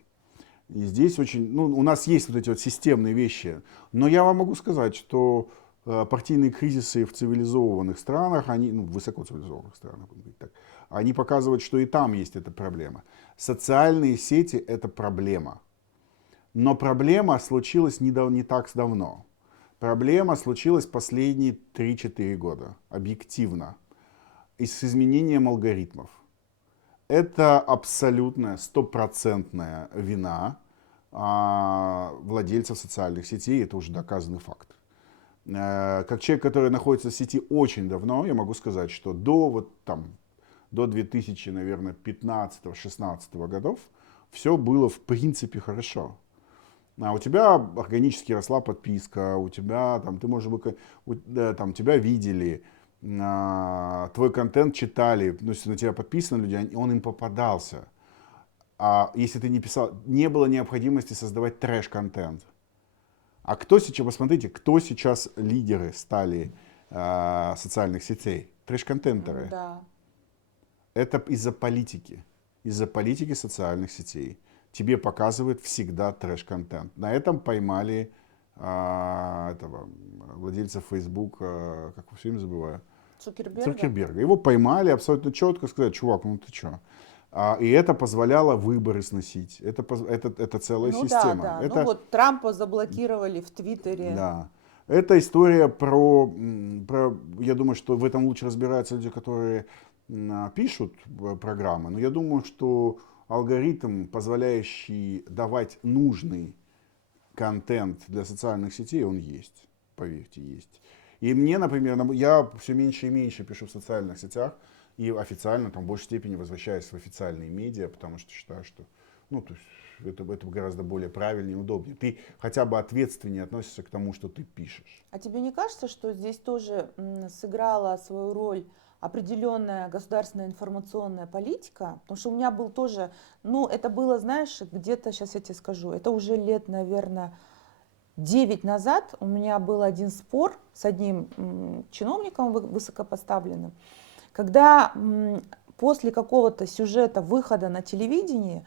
И здесь очень, ну, у нас есть вот эти вот системные вещи, но я вам могу сказать, что партийные кризисы в цивилизованных странах, они, ну, высокоцивилизованных странах, так, они показывают, что и там есть эта проблема. Социальные сети – это проблема. Но проблема случилась не так давно. Проблема случилась последние 3-4 года, объективно, и с изменением алгоритмов. Это абсолютная, стопроцентная вина владельцев социальных сетей, это уже доказанный факт. Как человек, который находится в сети очень давно, я могу сказать, что до 2015-16 годов все было в принципе хорошо. У тебя органически росла подписка, у тебя там, ты можешь быть, там, тебя видели, твой контент читали, ну, если на тебя подписаны люди, он им попадался. А если ты не писал, не было необходимости создавать трэш-контент. А кто сейчас, посмотрите, кто сейчас лидеры стали социальных сетей? Трэш-контентеры. Да. Это из-за политики социальных сетей. Тебе показывают всегда трэш-контент. На этом поймали этого владельца Facebook, как все время забываю, Цукерберга. Его поймали абсолютно четко, сказали, чувак, ну ты что? И это позволяло выборы сносить. Это целая система. Да. Это, ну вот Трампа заблокировали в Твиттере. Да. Это история про, я думаю, что в этом лучше разбираются люди, которые пишут программы. Но я думаю, что алгоритм, позволяющий давать нужный контент для социальных сетей, он есть. Поверьте, есть. И мне, например, я все меньше и меньше пишу в социальных сетях и официально, там, в большей степени возвращаюсь в официальные медиа, потому что считаю, что, ну, то есть это гораздо более правильнее и удобнее. Ты хотя бы ответственнее относишься к тому, что ты пишешь. А тебе не кажется, что здесь тоже сыграла свою роль определенная государственная информационная политика? Потому что у меня был тоже, ну, это было, знаешь, где-то, сейчас я тебе скажу, это уже лет, наверное, 9 назад у меня был один спор с одним чиновником высокопоставленным, когда после какого-то сюжета выхода на телевидении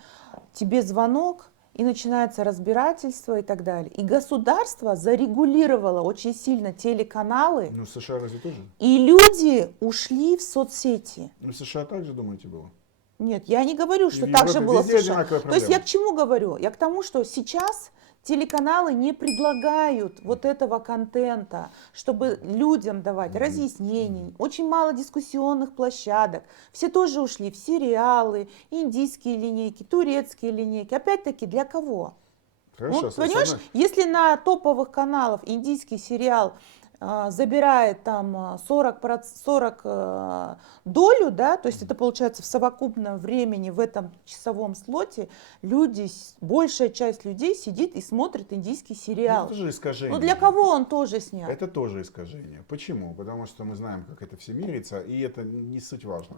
тебе звонок, и начинается разбирательство и так далее. И государство зарегулировало очень сильно телеканалы. Ну, в США разве тоже? И люди ушли в соцсети. Ну, в США также, думаете, было? Нет, я не говорю, что в так же Европе было в везде США. одинаковая То есть я проблема. к чему говорю? Я к тому, что сейчас телеканалы не предлагают вот этого контента, чтобы людям давать разъяснений. Очень мало дискуссионных площадок. Все тоже ушли в сериалы, индийские линейки, турецкие линейки. Опять-таки, для кого? Хорошо, Вот, понимаешь, если на топовых каналах индийский сериал забирает там 40 долю, да, то есть это получается в совокупном времени в этом часовом слоте большая часть людей сидит и смотрит индийский Ну, сериал. это же искажение. Ну для кого он тоже снят? Это тоже искажение. Почему? Потому что мы знаем, как это все меряется, и это не суть важно.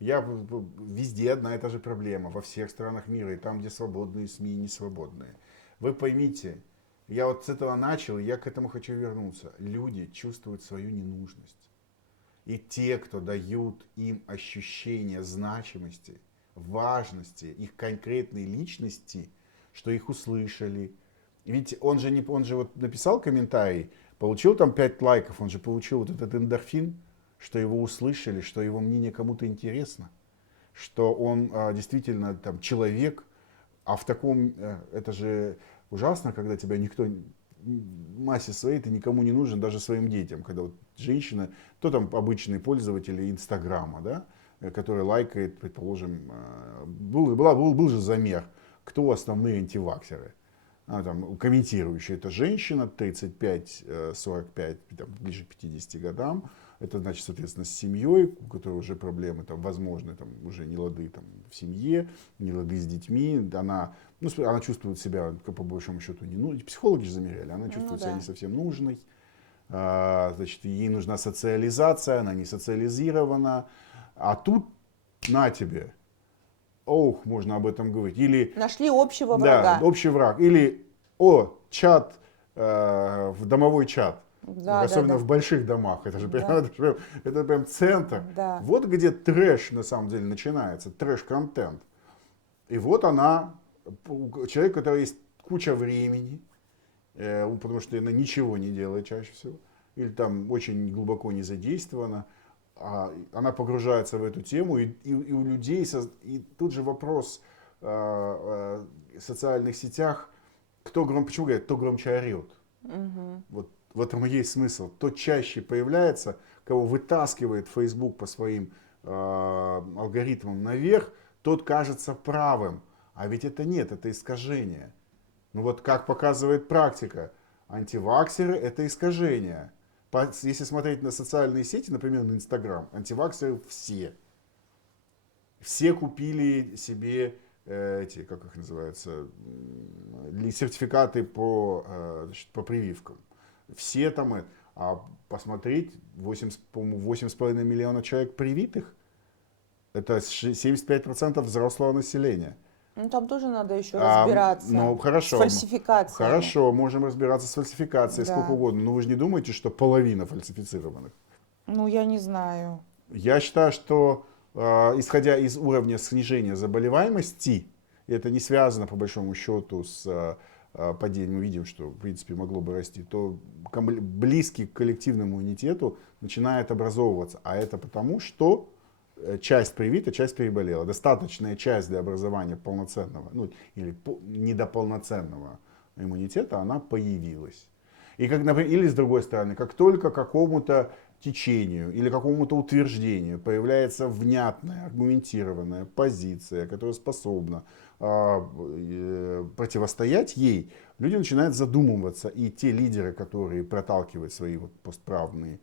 Везде одна и та же проблема, во всех странах мира, и там, где свободные СМИ, и не свободные. Вы поймите, я вот с этого начал, и я к этому хочу вернуться. Люди чувствуют свою ненужность. И те, кто дают им ощущение значимости, важности, их конкретной личности, что их услышали. Ведь он же вот написал комментарий, получил там 5 лайков, он же получил вот этот эндорфин, что его услышали, что его мнение кому-то интересно, что он действительно там человек, а в таком, это же ужасно, когда тебя никто, массе своей ты никому не нужен, даже своим детям, когда вот женщина, то там обычные пользователи Инстаграма, да, который лайкает, предположим, был же замер, кто основные антиваксеры. Там, комментирующая, это женщина 35-45, ближе к 50 годам. Это значит, соответственно, с семьей, у которой уже проблемы, там, возможны, там, уже не лады там, в семье, не лады с детьми. Она чувствует себя, по большому счету, психологи же замеряли, она чувствует себя не совсем нужной. Значит, ей нужна социализация, она не социализирована. А тут на тебе. Ох, можно об этом говорить. Или, нашли общего врага. Да, общий враг. Или, чат, в домовой чат. Да, особенно в больших домах. Это же это прям центр. Да. Вот где трэш на самом деле начинается, трэш-контент. И вот она, человек, у которого есть куча времени, потому что она ничего не делает чаще всего, или там очень глубоко не задействована, она погружается в эту тему, и у людей, и тут же вопрос в социальных сетях, почему говорят, кто громче орет. Угу. Вот в этом и есть смысл. Кто чаще появляется, кого вытаскивает Facebook по своим алгоритмам наверх, тот кажется правым. А ведь это нет, это искажение. Ну вот как показывает практика, антиваксеры это искажение. Если смотреть на социальные сети, например, на Инстаграм, антиваксеры все. Все купили себе как их называется, сертификаты по прививкам. Все там, а посмотреть, 8,5 миллиона человек привитых, это 75% взрослого населения. Ну там тоже надо еще разбираться хорошо, с фальсификацией. Хорошо, можем разбираться с фальсификацией, Да. сколько угодно, но вы же не думаете, что половина фальсифицированных? Ну я не знаю. Я считаю, что исходя из уровня снижения заболеваемости, и это не связано по большому счету с падением, мы видим, что в принципе могло бы расти, то близкий к коллективному иммунитету начинает образовываться. А это потому, что часть привита, часть переболела. Достаточная часть для образования полноценного, или недополноценного иммунитета, она появилась. И как, например, или с другой стороны, как только какому-то течению или какому-то утверждению появляется внятная, аргументированная позиция, которая способна противостоять ей, люди начинают задумываться, и те лидеры, которые проталкивают свои постправные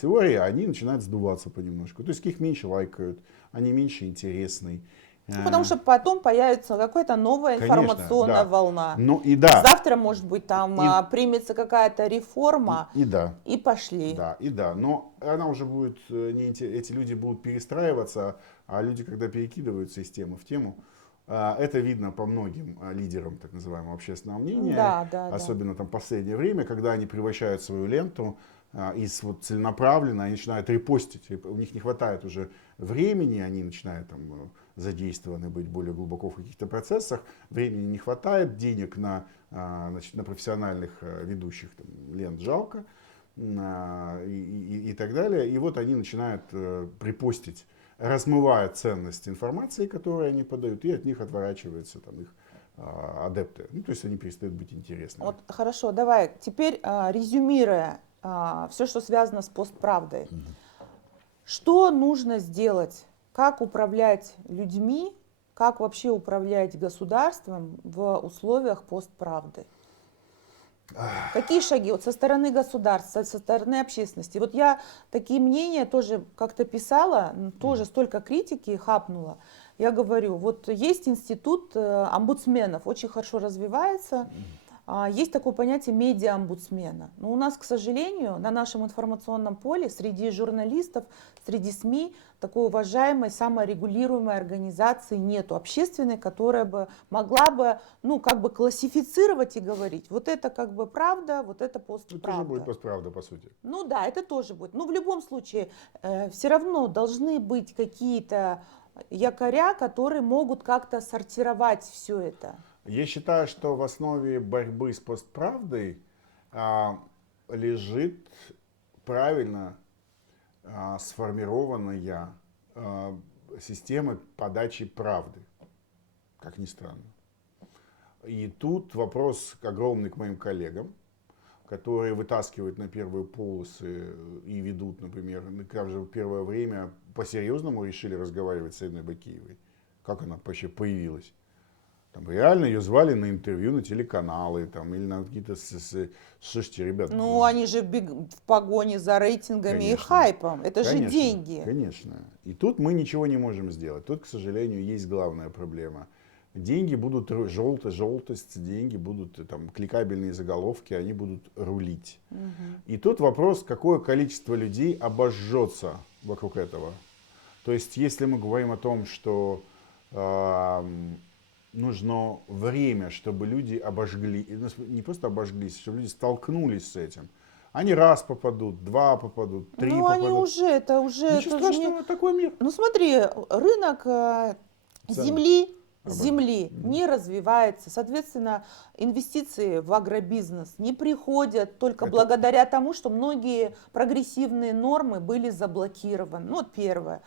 теории, они начинают сдуваться понемножку. То есть их меньше лайкают, они меньше интересны. Ну, потому что потом появится какая-то новая информационная волна. Завтра, может быть, там примется какая-то реформа, и пошли. Да. Но она уже будет, эти люди будут перестраиваться, а люди, когда перекидываются из темы в тему, это видно по многим лидерам так называемого общественного мнения, особенно там в последнее время, когда они превращают свою ленту из целенаправленно, они начинают репостить, у них не хватает уже времени, они начинают там задействованы быть более глубоко в каких-то процессах, времени не хватает, денег на профессиональных ведущих лент жалко и так далее. И вот они начинают припостить, размывая ценность информации, которую они подают, и от них отворачиваются их адепты. То есть они перестают быть интересными. Вот, хорошо, давай теперь резюмируя все, что связано с постправдой. Что нужно сделать? Как управлять людьми, как вообще управлять государством в условиях постправды? Какие шаги вот со стороны государства, со стороны общественности? Вот я такие мнения тоже как-то писала, тоже столько критики хапнула. Я говорю, вот есть институт омбудсменов, очень хорошо развивается. Есть такое понятие медиа-омбудсмена. Но у нас, к сожалению, на нашем информационном поле среди журналистов, среди СМИ такой уважаемой, саморегулируемой организации нету, общественной, которая бы могла бы, ну, как бы классифицировать и говорить, вот это как бы правда, вот это Это тоже постправда. будет постправда, по сути. Ну да, это тоже будет. Но в любом случае, все равно должны быть какие-то якоря, которые могут как-то сортировать все это. Я считаю, что в основе борьбы с постправдой лежит правильно сформированная система подачи правды, как ни странно. И тут вопрос огромный к моим коллегам, которые вытаскивают на первые полосы и ведут, например, даже в первое время по-серьезному решили разговаривать с Инной Бакиевой. Как она вообще появилась? Там реально ее звали на интервью на телеканалы там, или на какие-то... Слушайте, ребят... Ну, они же в погоне за рейтингами и Конечно. хайпом. Это же Конечно, деньги. Конечно. И тут мы ничего не можем сделать. Тут, к сожалению, есть главная проблема. Деньги будут желтость, деньги будут там кликабельные заголовки, они будут рулить. И тут вопрос, какое количество людей обожжется вокруг этого. То есть, если мы говорим о том, что нужно время, чтобы люди обожгли, не просто обожглись, чтобы люди столкнулись с этим. Они раз попадут, два попадут, три Ну, попадут. они уже, это уже... Ничего это же страшного, такой мир. Ну, смотри, рынок земли Обожаю. не развивается. Соответственно, инвестиции в агробизнес не приходят только благодаря тому, что многие прогрессивные нормы были заблокированы. Ну, вот первое.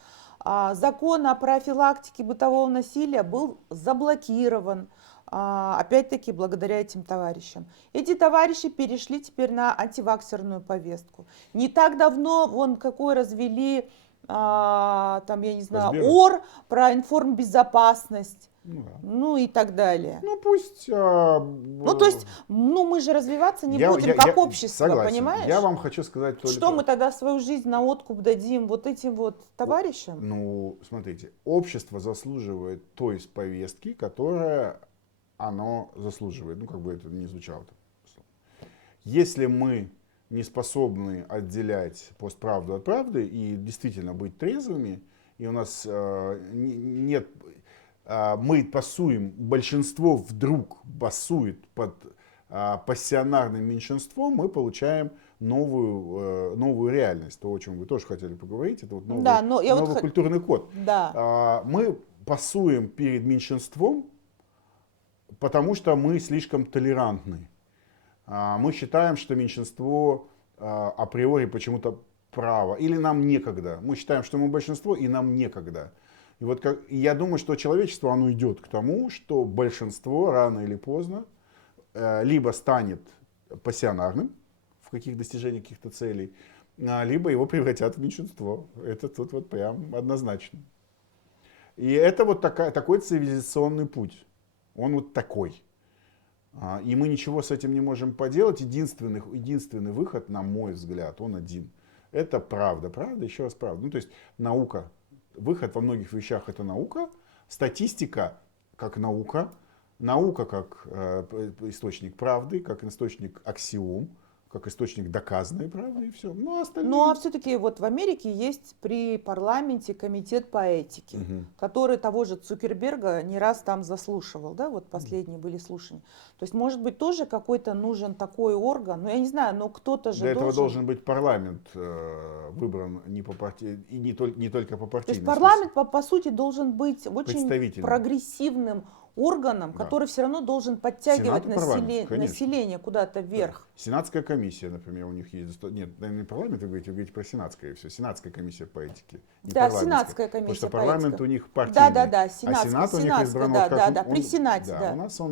Закон о профилактике бытового насилия был заблокирован. Опять-таки, благодаря этим товарищам. Эти товарищи перешли теперь на антиваксерную повестку. Не так давно, вон какой развели, там, я не знаю, ОР про информбезопасность. Ну и так далее. Ну пусть... Ну то есть, ну мы же развиваться не будем как общество, согласен. понимаешь? Я вам хочу сказать только... Что мы тогда свою жизнь на откуп дадим вот этим вот товарищам? Ну, смотрите, общество заслуживает той повестки, которая оно заслуживает. Ну, как бы это ни звучало. Если мы не способны отделять постправду от правды и действительно быть трезвыми, и у нас нет... мы пасуем, большинство вдруг пасует под пассионарным меньшинством, мы получаем новую реальность. То, о чем вы тоже хотели поговорить, это вот новый культурный код. Да. Мы пасуем перед меньшинством, потому что мы слишком толерантны. Мы считаем, что меньшинство априори почему-то право, или нам некогда. Мы считаем, что мы большинство, и нам некогда. И вот я думаю, что человечество, оно идет к тому, что большинство рано или поздно либо станет пассионарным в достижениях каких-то целей, либо его превратят в меньшинство. Это тут вот прям однозначно. И это вот такой цивилизационный путь. Он вот такой. И мы ничего с этим не можем поделать. Единственный выход, на мой взгляд, он один. Это правда. Правда, еще раз правда. Ну, то есть наука. Выход во многих вещах — это наука, статистика как наука, наука как источник правды, как источник аксиом, как источник доказанной правды, и все. Ну, остальные... Ну, а все-таки вот в Америке есть при парламенте комитет по этике, который того же Цукерберга не раз там заслушивал, да, вот последние были слушания. То есть, может быть, тоже какой-то нужен такой орган, ну, я не знаю, но кто-то же Для этого должен быть парламент выбран не по партии, и не только по партийности. То есть парламент, по сути, должен быть очень прогрессивным органом, который все равно должен подтягивать население куда-то вверх. Да. Сенатская комиссия, например, у них есть... Нет, наверное, не парламент, вы говорите про сенатское, все. Сенатская комиссия по этике. Да, сенатская комиссия. Потому что парламент у них партийный. Да, а сенат у них избран... при сенате, да. У нас у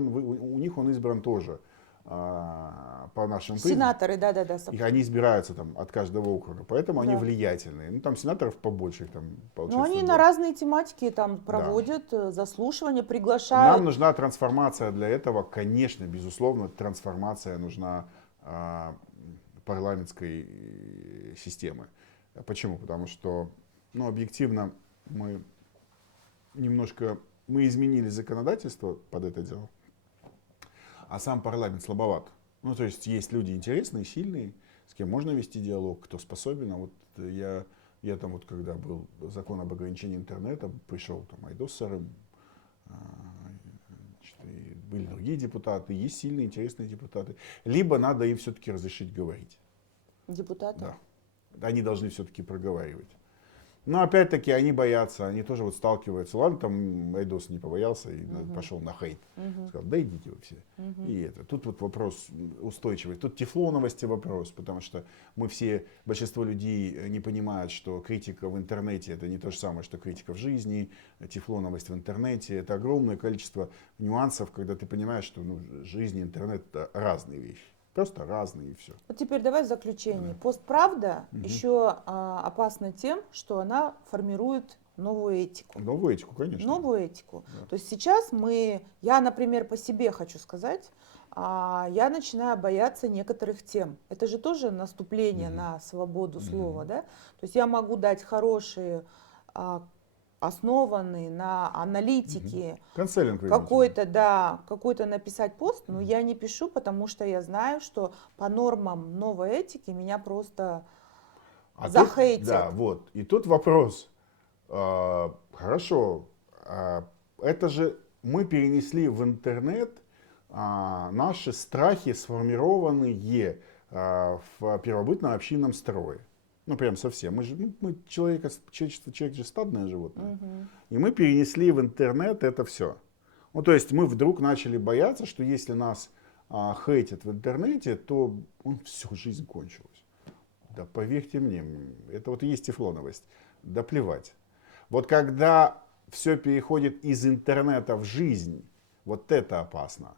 них он избран тоже. По нашим сенаторы, да. И они избираются там от каждого округа, поэтому они влиятельные. Ну, там сенаторов побольше, их там получается. Ну, они на разные тематики там проводят заслушивания, приглашают. Нам нужна трансформация для этого, конечно, безусловно, трансформация нужна парламентской системы. Почему? Потому что, ну, объективно, мы изменили законодательство под это дело, а сам парламент слабоват. Ну, то есть люди интересные, сильные, с кем можно вести диалог, кто способен. А вот я там вот, когда был закон об ограничении интернета, пришел там Айдос Сарым, и были другие депутаты, есть сильные, интересные депутаты. Либо надо им все-таки разрешить говорить. Депутаты? Да. Они должны все-таки проговаривать. Но опять-таки они боятся, они тоже вот сталкиваются. Ладно, там Айдос не побоялся и пошел на хейт. Сказал, да идите вы все. И тут вот вопрос устойчивый. Тут тефлоновости вопрос, потому что большинство людей не понимают, что критика в интернете это не то же самое, что критика в жизни. Тефлоновость в интернете это огромное количество нюансов, когда ты понимаешь, что жизнь и интернет это разные вещи. Просто разные и все. Вот теперь давай в заключение. Постправда еще опасна тем, что она формирует новую этику. Новую этику, конечно. Новую этику. Да. То есть сейчас я, например, по себе хочу сказать, я начинаю бояться некоторых тем. Это же тоже наступление на свободу слова, да? То есть я могу дать хорошие, основанный на аналитике, какой-то написать пост, но я не пишу, потому что я знаю, что по нормам новой этики меня просто захейтят. Да, вот. И тут вопрос. Хорошо, это же мы перенесли в интернет наши страхи, сформированные в первобытном общинном строе. Ну, прям совсем. Человек же стадное животное. И мы перенесли в интернет это все. Ну, то есть мы вдруг начали бояться, что если нас хейтят в интернете, то всю жизнь кончилась. Да поверьте мне, это вот и есть тефлоновость. Да плевать. Вот когда все переходит из интернета в жизнь, вот это опасно.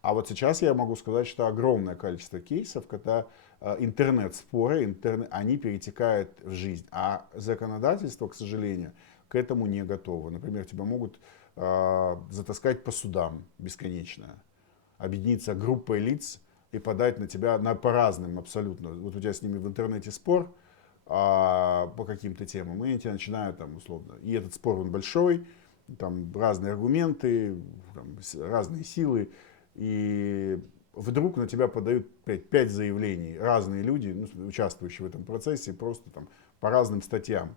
А вот сейчас я могу сказать, что огромное количество кейсов, когда интернет-споры, они перетекают в жизнь. А законодательство, к сожалению, к этому не готово. Например, тебя могут затаскать по судам бесконечно, объединиться группой лиц и подать на тебя по разным абсолютно. Вот у тебя с ними в интернете спор по каким-то темам, и они тебя начинают там условно. И этот спор, он большой, там разные аргументы, там, разные силы. И вдруг на тебя подают 5 заявлений. Разные люди, участвующие в этом процессе, просто там по разным статьям.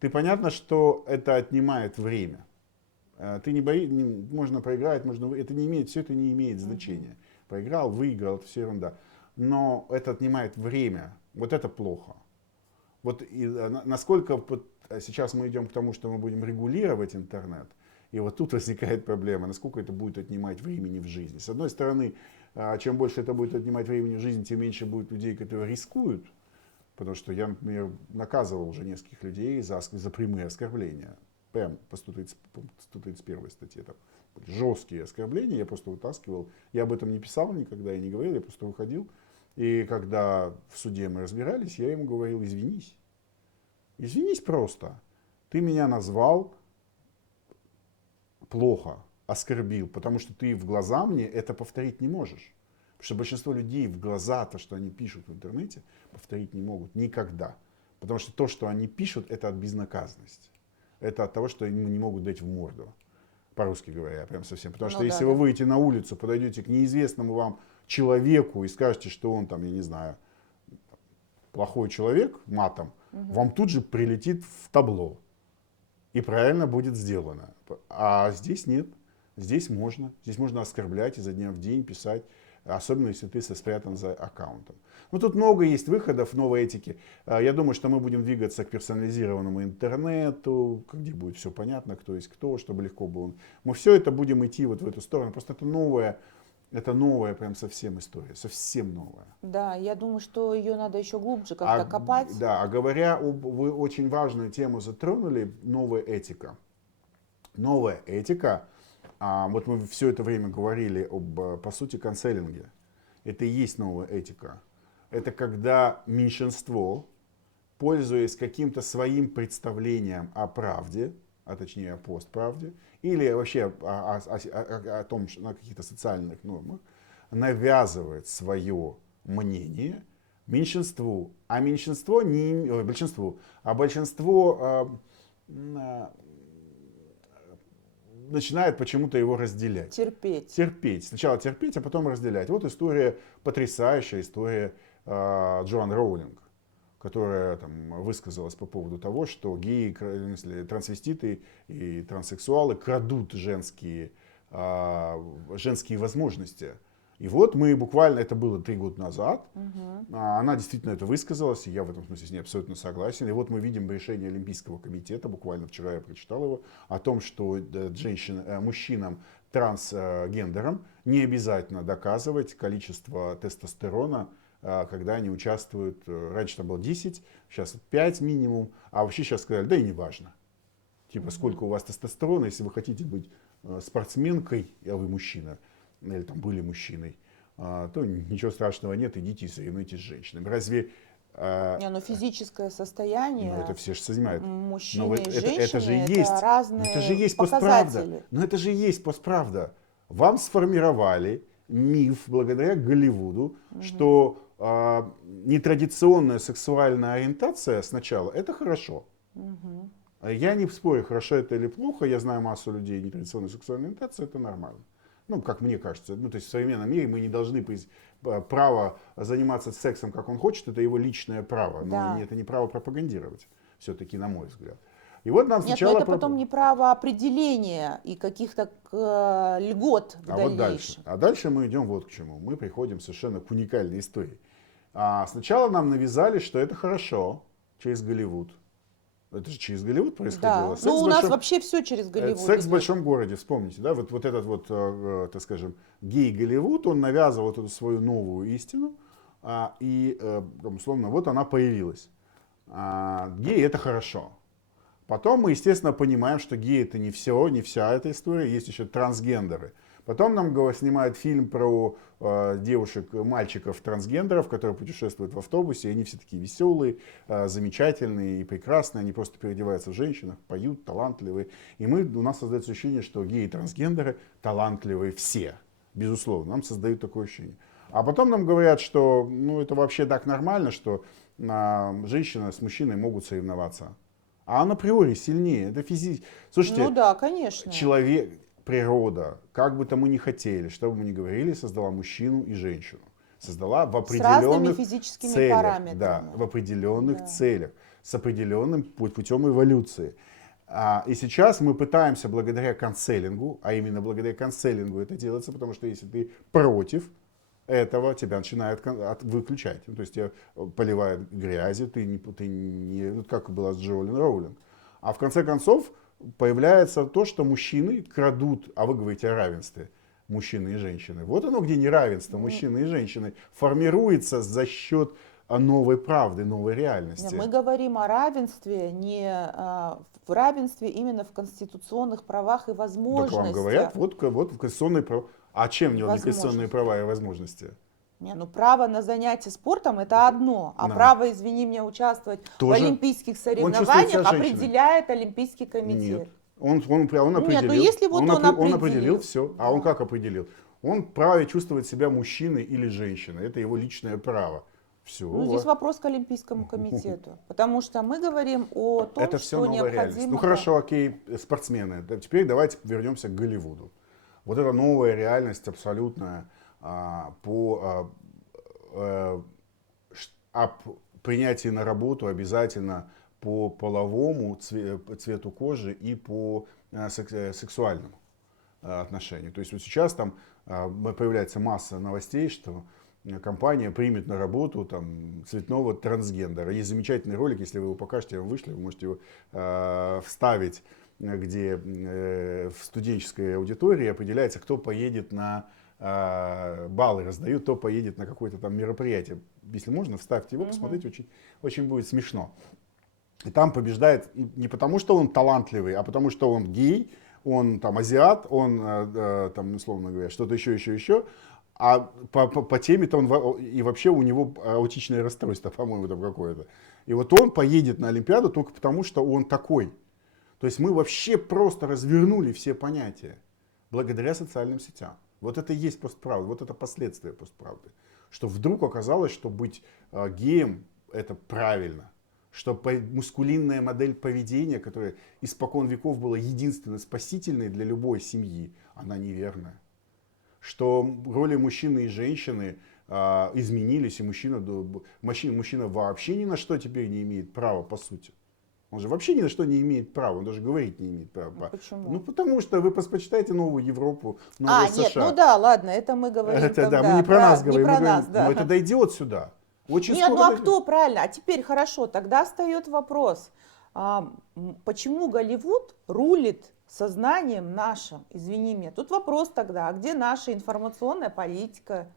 Ты понятно, что это отнимает время. Ты можно проиграть, все это не имеет значения. Проиграл, выиграл, это все ерунда. Но это отнимает время. Вот это плохо. Вот и насколько сейчас мы идем к тому, что мы будем регулировать интернет, и вот тут возникает проблема, насколько это будет отнимать времени в жизни. С одной стороны, чем больше это будет отнимать времени в жизни, тем меньше будет людей, которые рискуют. Потому что я, например, наказывал уже нескольких людей за прямые оскорбления. Прям по 131 статье. Там жесткие оскорбления, я просто вытаскивал. Я об этом не писал никогда и не говорил, я просто выходил. И когда в суде мы разбирались, я ему говорил, извинись. Извинись просто. Ты меня назвал плохо, оскорбил, потому что ты в глаза мне это повторить не можешь. Потому что большинство людей в глаза то, что они пишут в интернете, повторить не могут никогда. Потому что то, что они пишут, это от безнаказанности. Это от того, что они не могут дать в морду. По-русски говоря, прям совсем. Потому что если вы выйдете на улицу, подойдете к неизвестному вам человеку и скажете, что он там, я не знаю, плохой человек матом, вам тут же прилетит в табло. И правильно будет сделано. А здесь нет. Здесь можно. Здесь можно оскорблять изо дня в день, писать. Особенно, если ты спрятан за аккаунтом. Ну, тут много есть выходов в новой этике. Я думаю, что мы будем двигаться к персонализированному интернету, где будет все понятно, кто есть кто, чтобы легко было. Мы все это будем идти вот в эту сторону. Просто это новая прям совсем история. Совсем новая. Да, я думаю, что ее надо еще глубже как-то копать. Да, говоря вы очень важную тему затронули, новая этика. Новая этика. Вот мы все это время говорили по сути, канцелинге. Это и есть новая этика. Это когда меньшинство, пользуясь каким-то своим представлением о правде, а точнее о постправде, или вообще о том, что на каких-то социальных нормах, навязывает свое мнение меньшинству, а меньшинство не большинству, а большинство начинает почему-то его разделять. Терпеть. Терпеть. Сначала терпеть, а потом разделять. Вот история, потрясающая история Джоан Роулинг, которая там высказалась по поводу того, что геи, трансвеститы и транссексуалы крадут женские возможности. И вот мы буквально, это было 3 года назад, она действительно это высказалась, и я в этом смысле с ней абсолютно согласен. И вот мы видим решение Олимпийского комитета, буквально вчера я прочитал его, о том, что мужчинам трансгендерам не обязательно доказывать количество тестостерона, когда они участвуют. Раньше там было 10, сейчас 5 минимум, а вообще сейчас сказали, да и не важно. Типа, сколько у вас тестостерона, если вы хотите быть спортсменкой, а вы мужчина, или там были мужчиной, то ничего страшного нет, идите и соревнуйтесь с женщинами. Разве... Но физическое состояние это все же понимают. мужчины и женщины, это же есть, разные это же есть показатели. постправда. Но это же есть постправда. Вам сформировали миф благодаря Голливуду, что нетрадиционная сексуальная ориентация сначала это хорошо. Я не спорю, хорошо это или плохо. Я знаю массу людей нетрадиционной сексуальной ориентации, это нормально. Ну, как мне кажется. Ну, то есть в современном мире мы не должны право заниматься сексом, как он хочет, это его личное право. Но Да. это не право пропагандировать, все-таки, на мой взгляд. И вот нам Нет, сначала... но это потом не право определения и каких-то льгот в Вот дальше. дальнейшем. А дальше мы идем вот к чему. Мы приходим совершенно к уникальной истории. Сначала нам навязали, что это хорошо через Голливуд. Это же через Голливуд происходило. Да. Секс Ну, у в нас большом- вообще все через Голливуд. Секс в идет. большом городе, вспомните, да, вот этот вот, так скажем, гей-Голливуд, он навязывал вот эту свою новую истину, и, условно, вот она появилась. Гей это хорошо. Потом мы, естественно, понимаем, что гей это не все, не вся эта история, есть еще трансгендеры. Потом нам снимают фильм про девушек, мальчиков, трансгендеров, которые путешествуют в автобусе, и они все такие веселые, замечательные и прекрасные, они просто переодеваются в женщинах, поют, талантливые. И у нас создается ощущение, что геи и трансгендеры талантливые все, безусловно, нам создают такое ощущение. А потом нам говорят, что это вообще так нормально, что женщина с мужчиной могут соревноваться. А он априори сильнее, это физически. Слушайте, Ну да, конечно. человек, природа, как бы то мы ни хотели, что бы мы ни говорили, создала мужчину и женщину. Создала в разными определенных физическими целях. параметрами. Да, в определенных Да. целях, с определенным путем эволюции. И сейчас мы пытаемся благодаря канцелингу, а именно благодаря канцелингу это делается, потому что если ты против этого, тебя начинают выключать. То есть тебя поливают грязью, ты не как было с Джоан Роулинг. А в конце концов появляется то, что мужчины крадут, а вы говорите о равенстве, мужчины и женщины. Вот оно, где неравенство мужчины и женщины формируется за счет новой правды, новой реальности. Мы говорим о равенстве, не в равенстве именно в конституционных правах и Так возможностях. вам говорят, вот конституционные права. А чем не конституционные Возможности. права и возможности? Право на занятие спортом это одно, а Да. право, извини меня, участвовать Тоже. в олимпийских чувствует соревнованиях себя женщиной. определяет Олимпийский комитет. Нет. Он определил. если вот он определил определил. все. Да. А он как определил? Он вправе чувствовать себя мужчиной или женщиной. Это его личное право. Все. Здесь вопрос к Олимпийскому комитету. Потому что мы говорим о том, Это все что новая реальность. необходимо... Хорошо, окей, спортсмены. Теперь давайте вернемся к Голливуду. Вот это новая реальность абсолютная по принятии на работу обязательно по половому цвету кожи и по сексуальному отношению. То есть вот сейчас там появляется масса новостей, что компания примет на работу там цветного трансгендера. Есть замечательный ролик, если вы его покажете, я вам вышлю, вы можете его вставить, где в студенческой аудитории определяется, кто поедет на баллы раздают, кто поедет на какое-то там мероприятие. Если можно, вставьте его, посмотрите, очень, очень будет смешно. И там побеждает не потому, что он талантливый, а потому, что он гей, он там азиат, он там, условно говоря, что-то еще. А по теме-то он и вообще у него аутичное расстройство, по-моему, там какое-то. И вот он поедет на Олимпиаду только потому, что он такой. То есть мы вообще просто развернули все понятия благодаря социальным сетям. Вот это и есть постправда, вот это последствия постправды. что вдруг оказалось, что быть геем это правильно. Что мускулинная модель поведения, которая испокон веков была единственно спасительной для любой семьи, она неверная. Что роли мужчины и женщины изменились, и мужчина вообще ни на что теперь не имеет права, по сути. Он же вообще ни на что не имеет права, он даже говорить не имеет права. Почему? Ну, потому что вы предпочитаете новую Европу, новую США. Нет, ну да, ладно, это мы говорим Это когда, да, мы не про нас не говорим, про мы говорим, нас, да. но это дойдет сюда. Очень Нет, скоро ну а дойдет. кто правильно? А теперь хорошо, тогда встает вопрос, почему Голливуд рулит сознанием нашим? Извини меня. Тут вопрос тогда, а где наша информационная политика?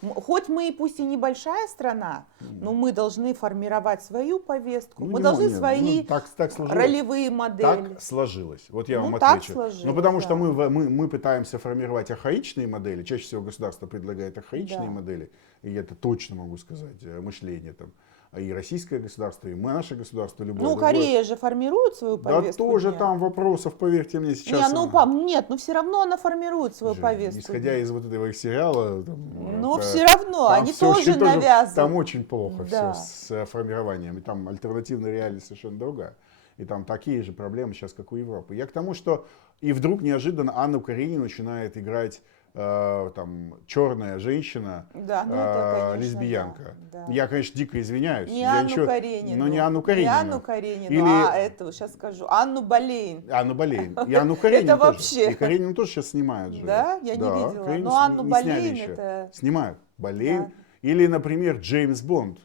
Хоть мы и пусть и небольшая страна, но мы должны формировать свою повестку, Ну, мы не должны мо- не, свои так сложилось. ролевые модели. Так сложилось. Вот я Ну, вам так отвечу. сложилось, Ну, потому что да. мы пытаемся формировать архаичные модели. Чаще всего государство предлагает архаичные Да. модели. И я это точно могу сказать, мышление там. И российское государство, и наше государство, любое Ну, другое. Корея же формирует свою Да повестку тоже дня. там вопросов, поверьте мне, сейчас. Не, ну, нет, но все равно она формирует свою Же, повестку исходя дня. из вот этого их сериала, там, Но это- все равно, там они всё тоже очень навязывают. Там очень плохо Да. все с формированием. И там альтернативная реальность совершенно другая. И там такие же проблемы сейчас, как у Европы. Я к тому, что и вдруг неожиданно Анна Каренина начинает играть там черная женщина, Да, ну это, конечно, лесбиянка. да. Я, конечно, дико извиняюсь. Не Я Анну ничего- Каренину. Но не Анну Не Каренину. Анну Каренину, Или- а эту, сейчас скажу, Анну Болейн. Анну Болейн. И Анну Каренину Это тоже. вообще. И Каренину тоже сейчас снимают же. Да? Я не видела. Каренину Но Анну не сняли Болейн еще. это- Снимают. Болейн. Да. Или, например, Джеймс Бонд.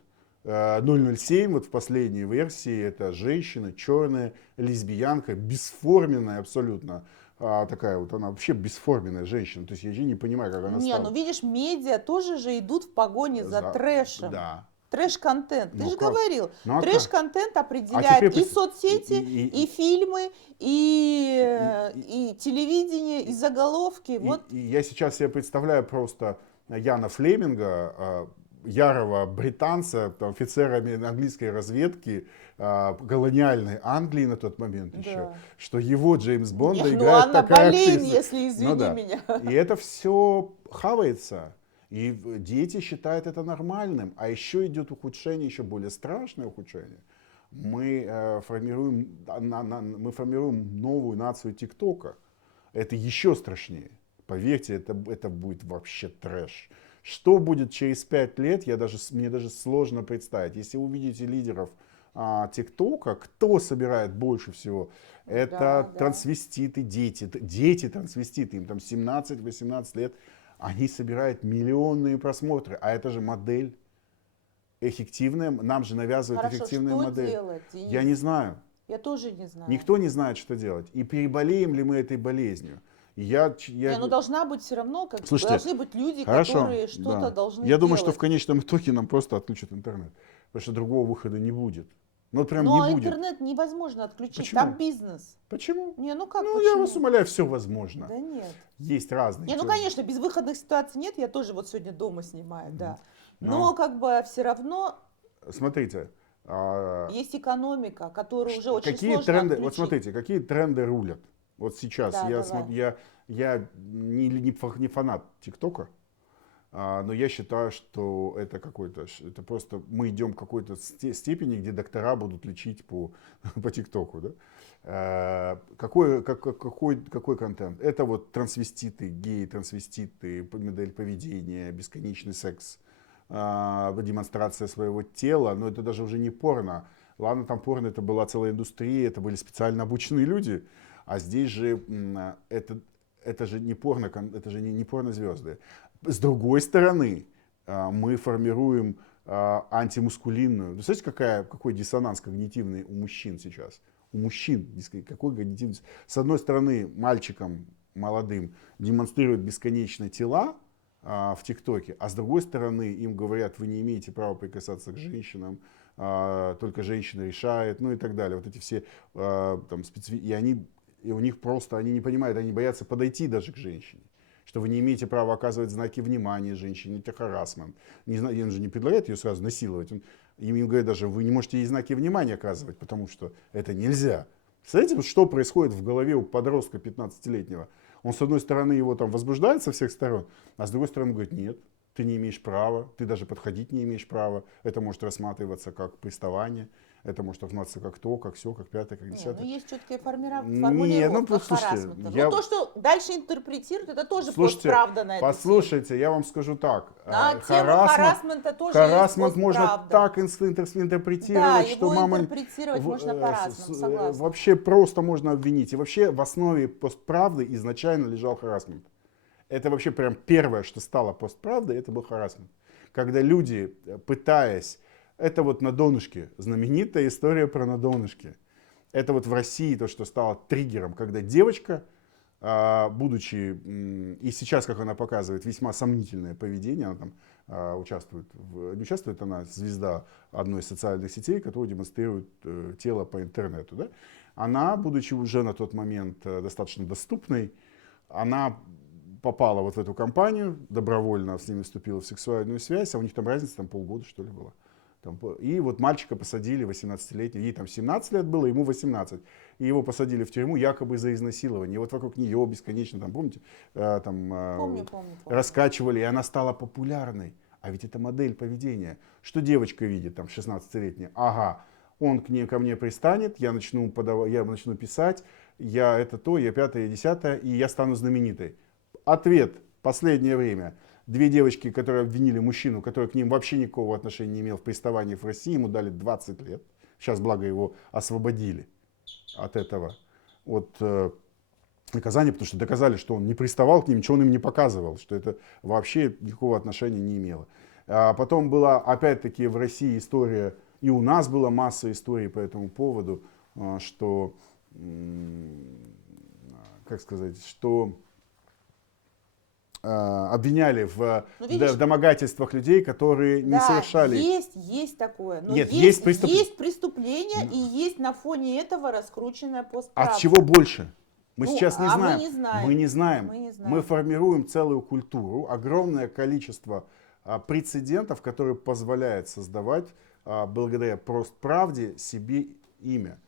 007, вот в последней версии, это женщина, черная, лесбиянка, бесформенная абсолютно. Такая вот, она вообще бесформенная женщина. То есть я вообще не понимаю, как она Не, стала. ну видишь, медиа тоже же идут в погоне за трэшем. Да. Трэш-контент. Ты Ну же как? говорил, Ну а как? трэш-контент А определяет теперь и соцсети, и- и фильмы, и телевидение, и заголовки. Вот. И я сейчас себе представляю просто Яна Флеминга, ярого британца, там, офицера английской разведки, колониальной Англии на тот момент еще, Да. что его Джеймс Бонда Не, ну играет Анна такая Болейн, актриса. если извини Ну да. меня. И это все хавается. И дети считают это нормальным. А еще идет ухудшение, еще более страшное ухудшение. Мы формируем новую нацию ТикТока. Это еще страшнее. Поверьте, это будет вообще трэш. Что будет через 5 лет, мне даже сложно представить. Если вы увидите лидеров ТикТока, кто собирает больше всего? Это Да. трансвеститы, дети трансвеститы, им там 17-18 лет. Они собирают миллионные просмотры, а это же модель эффективная. Нам же навязывают Хорошо, эффективную что модель. делать, Денис? Я не знаю. Я тоже не знаю. Никто не знает, что делать. И переболеем ли мы этой болезнью? Не, ну должна быть все равно, Слушайте, должны быть люди, хорошо, которые что-то да. должны Я думаю, что делать. в конечном итоге нам просто отключат интернет. Потому что другого выхода не будет. Ну вот прям Но не будет. интернет невозможно отключить, Почему? там бизнес. Почему? Не, ну как, Ну, почему? я вас умоляю, все возможно. Да нет. Есть разные. Не, ну теории. конечно, безвыходных ситуаций нет, я тоже вот сегодня дома снимаю, да. Но- Но как бы все равно Смотрите. есть экономика, которую уже очень Какие сложно тренды, отключить. вот смотрите, какие тренды рулят? Вот сейчас Да, я, давай. я не фанат ТикТока, но я считаю, что это это просто мы идем к какой-то степени, где доктора будут лечить по ТикТоку. Да? Какой контент? Это вот трансвеститы, геи, трансвеститы, модель поведения, бесконечный секс, демонстрация своего тела, но это даже уже не порно. Ладно, там порно, это была целая индустрия, это были специально обученные люди, а здесь же это же не порно, это же не порнозвезды. С другой стороны, мы формируем антимускулинную. Вы знаете, какой диссонанс когнитивный у мужчин сейчас? У мужчин какой когнитивный? С одной стороны, мальчикам молодым демонстрируют бесконечные тела в ТикТоке, а с другой стороны, им говорят, вы не имеете права прикасаться к женщинам, только женщина решает, ну и так далее. Вот эти все и у них просто, они не понимают, они боятся подойти даже к женщине. Что вы не имеете права оказывать знаки внимания женщине, это харассмент. Он же не предлагает ее сразу насиловать. Им говорят даже, вы не можете ей знаки внимания оказывать, потому что это нельзя. Представляете, вот что происходит в голове у подростка 15-летнего? Он, с одной стороны, его там возбуждает со всех сторон, а с другой стороны, говорит, нет, ты не имеешь права, ты даже подходить не имеешь права. Это может рассматриваться как приставание, это может рассматриваться как то, как все, как пятое, как Не, ну десятое. есть четкая Не, ну формулировка послушайте, харассмента. Ну то, что дальше интерпретируют, это тоже слушайте, постправда на эту тему. послушайте, я вам скажу так. На тему харассмента тоже есть Харассмент можно постправда. так Да, интерпретировать, что его мама интерпретировать можно по-разному, согласна. вообще просто можно обвинить. И вообще в основе постправды изначально лежал харассмент. Это вообще прям первое, что стало постправдой, это был харассмент. Когда люди, пытаясь, это вот на донышке, знаменитая история про на донышке. Это вот в России то, что стало триггером, когда девочка, будучи, и сейчас, как она показывает, весьма сомнительное поведение, она там не участвует она, звезда одной из социальных сетей, которая демонстрирует тело по интернету, да? Она, будучи уже на тот момент достаточно доступной, она попала вот в эту компанию, добровольно с ними вступила в сексуальную связь, а у них там разница там полгода, что ли, была. И вот мальчика посадили, 18-летнего, ей там 17 лет было, ему 18. И его посадили в тюрьму якобы за изнасилование. И вот вокруг нее бесконечно, там, помните, Помню. раскачивали, и она стала популярной. А ведь это модель поведения. Что девочка видит, там, 16-летняя? Ага, он ко мне пристанет, я начну писать, я это то, я пятое, я десятое, и я стану знаменитой. Ответ. Последнее время. Две девочки, которые обвинили мужчину, который к ним вообще никакого отношения не имел в приставании в России, ему дали 20 лет. Сейчас, благо, его освободили от этого. Наказание, потому что доказали, что он не приставал к ним, ничего он им не показывал, что это вообще никакого отношения не имело. А потом была, опять-таки, в России история, и у нас была масса историй по этому поводу, что, как сказать, что обвиняли в домогательствах людей, которые не совершали. Есть такое. Но Нет, есть преступление, и есть на фоне этого раскрученная постправда. От чего больше? Мы сейчас не знаем. Мы не знаем. Мы формируем целую культуру, огромное количество прецедентов, которые позволяют создавать благодаря постправде себе имя.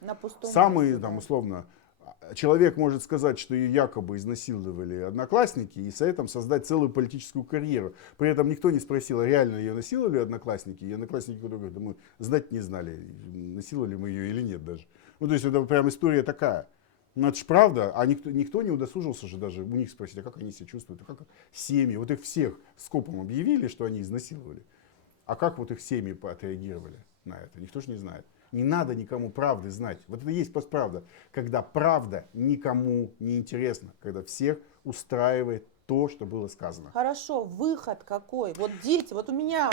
Самые, там, условно, человек может сказать, что ее якобы изнасиловали одноклассники, и с этим создать целую политическую карьеру. При этом никто не спросил, реально ее насиловали одноклассники. И одноклассники, которые говорят, да мы знать не знали, насиловали мы ее или нет даже. Ну, то есть это прям история такая. Ну, это же правда, а никто не удосужился же даже у них спросить, а как они себя чувствуют, а как семьи. Вот их всех скопом объявили, что они изнасиловали. А как вот их семьи отреагировали на это, никто же не знает. Не надо никому правды знать. Вот это и есть постправда. Когда правда никому не интересна. Когда всех устраивает то, что было сказано. Хорошо, выход какой? Вот дети, вот у меня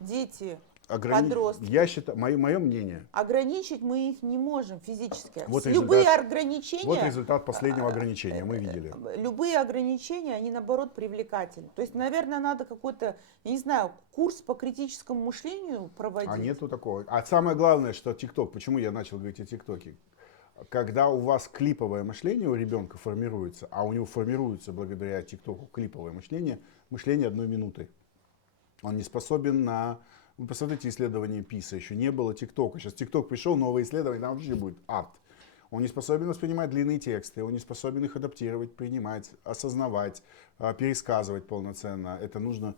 дети, подростки. Я считаю, мое мнение. Ограничить мы их не можем физически. Вот любые ограничения. Вот результат последнего ограничения, мы видели. Любые ограничения, они наоборот привлекательны. То есть, наверное, надо какой-то, я не знаю, курс по критическому мышлению проводить. А нету такого. А самое главное, что ТикТок, почему я начал говорить о ТикТоке? Когда у вас клиповое мышление у ребенка формируется, а у него формируется благодаря ТикТоку клиповое мышление одной минуты. Он не способен на... Вы посмотрите исследования ПИСа, еще не было ТикТока. Сейчас ТикТок пришел, новое исследование, там вообще будет ад. Он не способен воспринимать длинные тексты, он не способен их адаптировать, принимать, осознавать, пересказывать полноценно. Это нужно...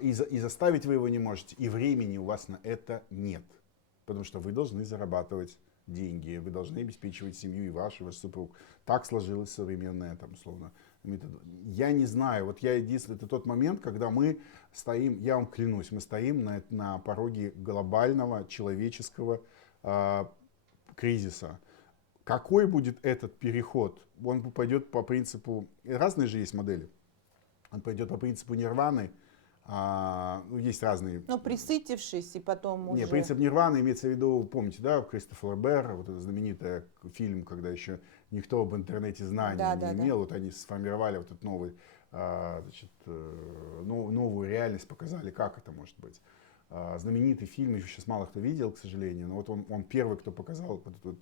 И заставить вы его не можете, и времени у вас на это нет. Потому что вы должны зарабатывать деньги, вы должны обеспечивать семью и ваш супруг. Так сложилось современное, там, условно, метод. Я не знаю, вот я единственный, это тот момент, когда мы стоим, я вам клянусь, мы стоим на пороге глобального человеческого кризиса. Какой будет этот переход? Он пойдет по принципу, разные же есть модели, он пойдет по принципу нирваны. Есть разные. Но присытившись и потом уже... Нет, принцип нирваны имеется в виду, помните, да, Кристофер Бэр, вот этот знаменитый фильм, когда еще никто об интернете знаний не имел, вот они сформировали вот этот новый, новую реальность, показали, как это может быть. Знаменитый фильм, еще сейчас мало кто видел, к сожалению, но вот он первый, кто показал вот эту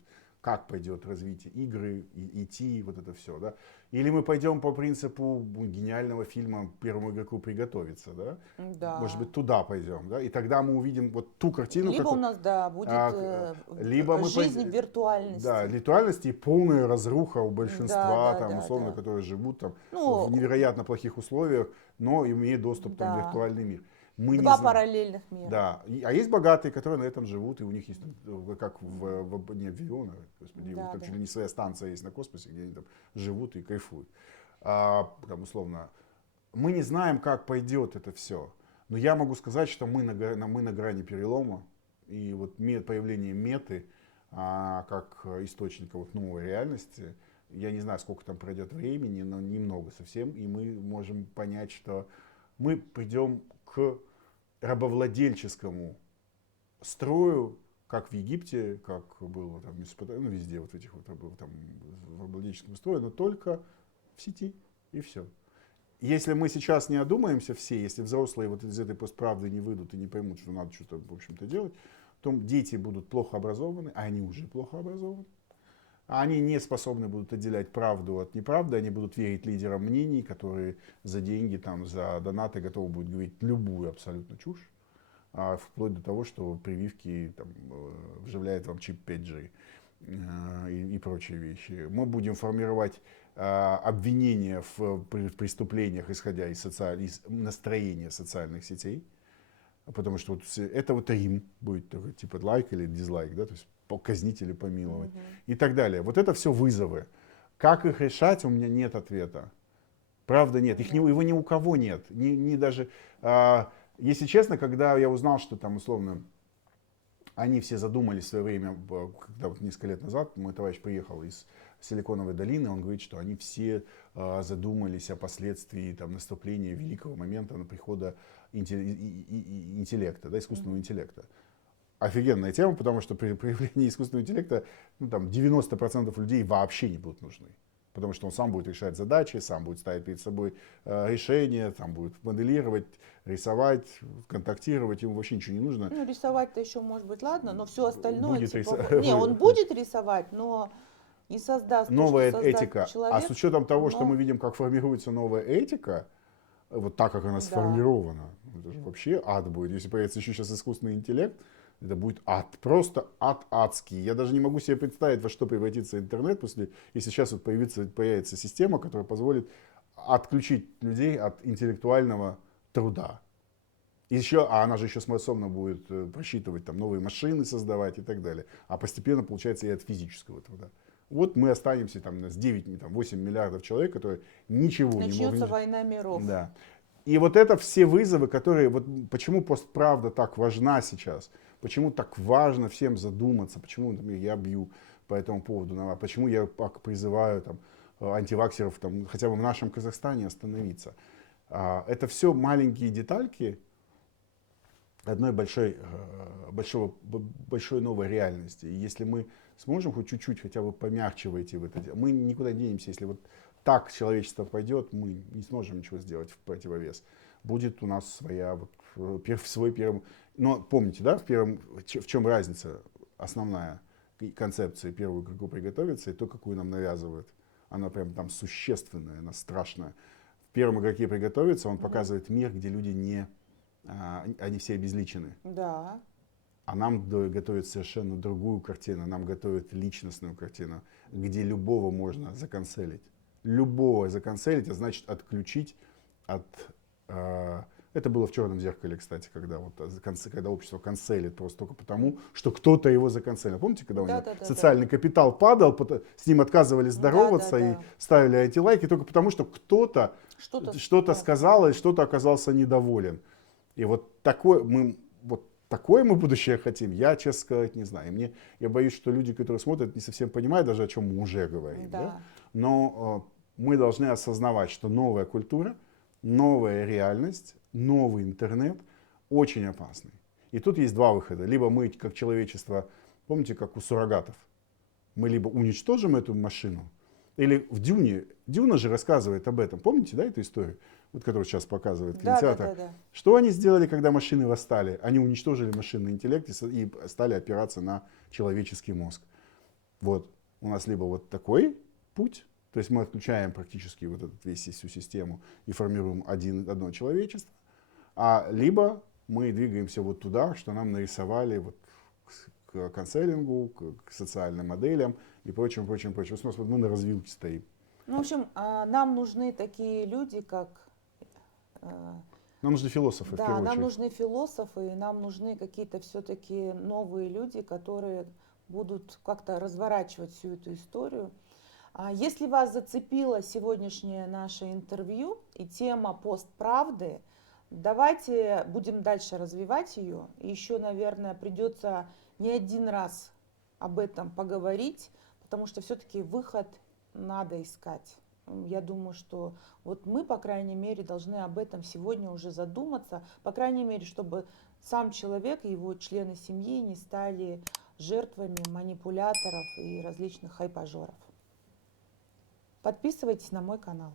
как пойдет развитие игры, идти, вот это все, да. Или мы пойдем по принципу гениального фильма «Первому игроку приготовиться», да. Может Да. быть, туда пойдем, да, и тогда мы увидим вот ту картину, Либо у нас, да, будет либо мы жизнь в да, виртуальности. виртуальности и полная разруха у Да, большинства, да, там, да, условно, да. которые живут там в Ну, невероятно плохих условиях, но имеют доступ там, в да. виртуальный мир. Мы не Два знаем. параллельных мира. Да, а есть богатые, которые на этом живут, и у них есть, как не в Вавилоне, господи, Да, там да. чуть ли не своя станция есть на космосе, где они там живут и кайфуют. Там, условно, мы не знаем, как пойдет это все, но я могу сказать, что мы на грани перелома, и вот появление меты, как источника вот новой реальности, я не знаю, сколько там пройдет времени, но немного совсем, и мы можем понять, что мы придем к рабовладельческому строю, как в Египте, как было там в Месопотамии, ну везде вот этих вот там рабовладельческом строе, но только в сети и все. Если мы сейчас не одумаемся все, если взрослые вот из этой постправды не выйдут и не поймут, что надо что-то, в общем-то, делать, то дети будут плохо образованы, а они уже плохо образованы. Они не способны будут отделять правду от неправды, они будут верить лидерам мнений, которые за деньги, там, за донаты готовы будут говорить любую абсолютно чушь, вплоть до того, что прививки там, вживляет вам чип 5G и прочие вещи. Мы будем формировать обвинения в преступлениях, исходя из настроения социальных сетей, потому что вот это вот Рим будет такой, типа лайк или дизлайк, да, то есть казнить или помиловать и так далее. Вот это все вызовы. Как их решать, у меня нет ответа. Правда нет, его ни у кого нет. Ни даже, если честно, когда я узнал, что там условно они все задумались в свое время, когда вот несколько лет назад мой товарищ приехал из Силиконовой долины, он говорит, что они все задумались о последствии там, наступления великого момента на прихода интеллекта, да, искусственного интеллекта. Офигенная тема, потому что при появлении искусственного интеллекта ну, там 90% людей вообще не будут нужны. Потому что он сам будет решать задачи, сам будет ставить перед собой решения, сам будет моделировать, рисовать, контактировать, ему вообще ничего не нужно. Ну, рисовать-то еще может быть ладно, но все остальное, Будет типа, не, он будет рисовать, но и создаст то, новая что создаст этика. человек. А с учетом того, что но- мы видим, как формируется новая этика, вот так, как она сформирована, это же вообще ад будет. Если появится еще сейчас искусственный интеллект, это будет ад. Просто ад адский. Я даже не могу себе представить, во что превратится интернет, если сейчас вот появится система, которая позволит отключить людей от интеллектуального труда. А она же еще способна будет просчитывать там, новые машины, создавать и так далее. А постепенно, получается, и от физического труда. Вот мы останемся там, с 8 миллиардов человек, которые ничего не могут. Начнется война миров. Да. И вот это все вызовы, которые... Вот почему постправда так важна сейчас? Почему так важно всем задуматься? Почему, например, я бью по этому поводу? Почему я призываю там, антиваксеров там, хотя бы в нашем Казахстане остановиться? Это все маленькие детальки одной большой новой реальности. И если мы сможем хоть чуть-чуть хотя бы помягче войти в это дело, мы никуда не денемся. Если вот так человечество пойдет, мы не сможем ничего сделать в противовес. Будет у нас свой первый... Но помните, да, в чем разница основная концепция первого игроку приготовиться и то, какую нам навязывают. Она прям там существенная, она страшная. В первом игроке приготовиться он показывает мир, где люди они все обезличены. Да. А нам готовят совершенно другую картину. Нам готовят личностную картину, где любого можно заканцелить. Любого заканцелить, а значит отключить от... Это было в «Черном зеркале», кстати, когда общество канцелит просто только потому, что кто-то его заканцелил. Помните, когда у него социальный капитал падал, с ним отказывались здороваться и ставили антилайки только потому, что кто-то что-то сказал и что-то оказался недоволен. И вот такое мы будущее хотим, я, честно сказать, не знаю. Я боюсь, что люди, которые смотрят, не совсем понимают даже, о чем мы уже говорим. Да. Но мы должны осознавать, что новая культура, новая реальность, новый интернет очень опасны. И тут есть два выхода. Либо мы, как человечество, помните, как у суррогатов, мы либо уничтожим эту машину, или в Дюна же рассказывает об этом. Помните, да, эту историю? Вот, которую сейчас показывает кинотеатр. Да. Что они сделали, когда машины восстали? Они уничтожили машинный интеллект и стали опираться на человеческий мозг. Вот. у нас либо вот такой путь, то есть мы отключаем практически вот этот всю систему и формируем одно человечество, либо мы двигаемся вот туда, что нам нарисовали вот к канцелингу, к социальным моделям и прочим, прочим, прочим. Вот мы на развилке стоим. Ну, в общем, нам нужны такие люди, как... Нам нужны философы, в Да, первую нам очередь. нужны философы, нам нужны какие-то все-таки новые люди, которые будут как-то разворачивать всю эту историю. Если вас зацепило сегодняшнее наше интервью и тема постправды, давайте будем дальше развивать ее. Еще, наверное, придется не один раз об этом поговорить, потому что все-таки выход надо искать. Я думаю, что вот мы, по крайней мере, должны об этом сегодня уже задуматься, по крайней мере, чтобы сам человек и его члены семьи не стали жертвами манипуляторов и различных хайпажоров. Подписывайтесь на мой канал.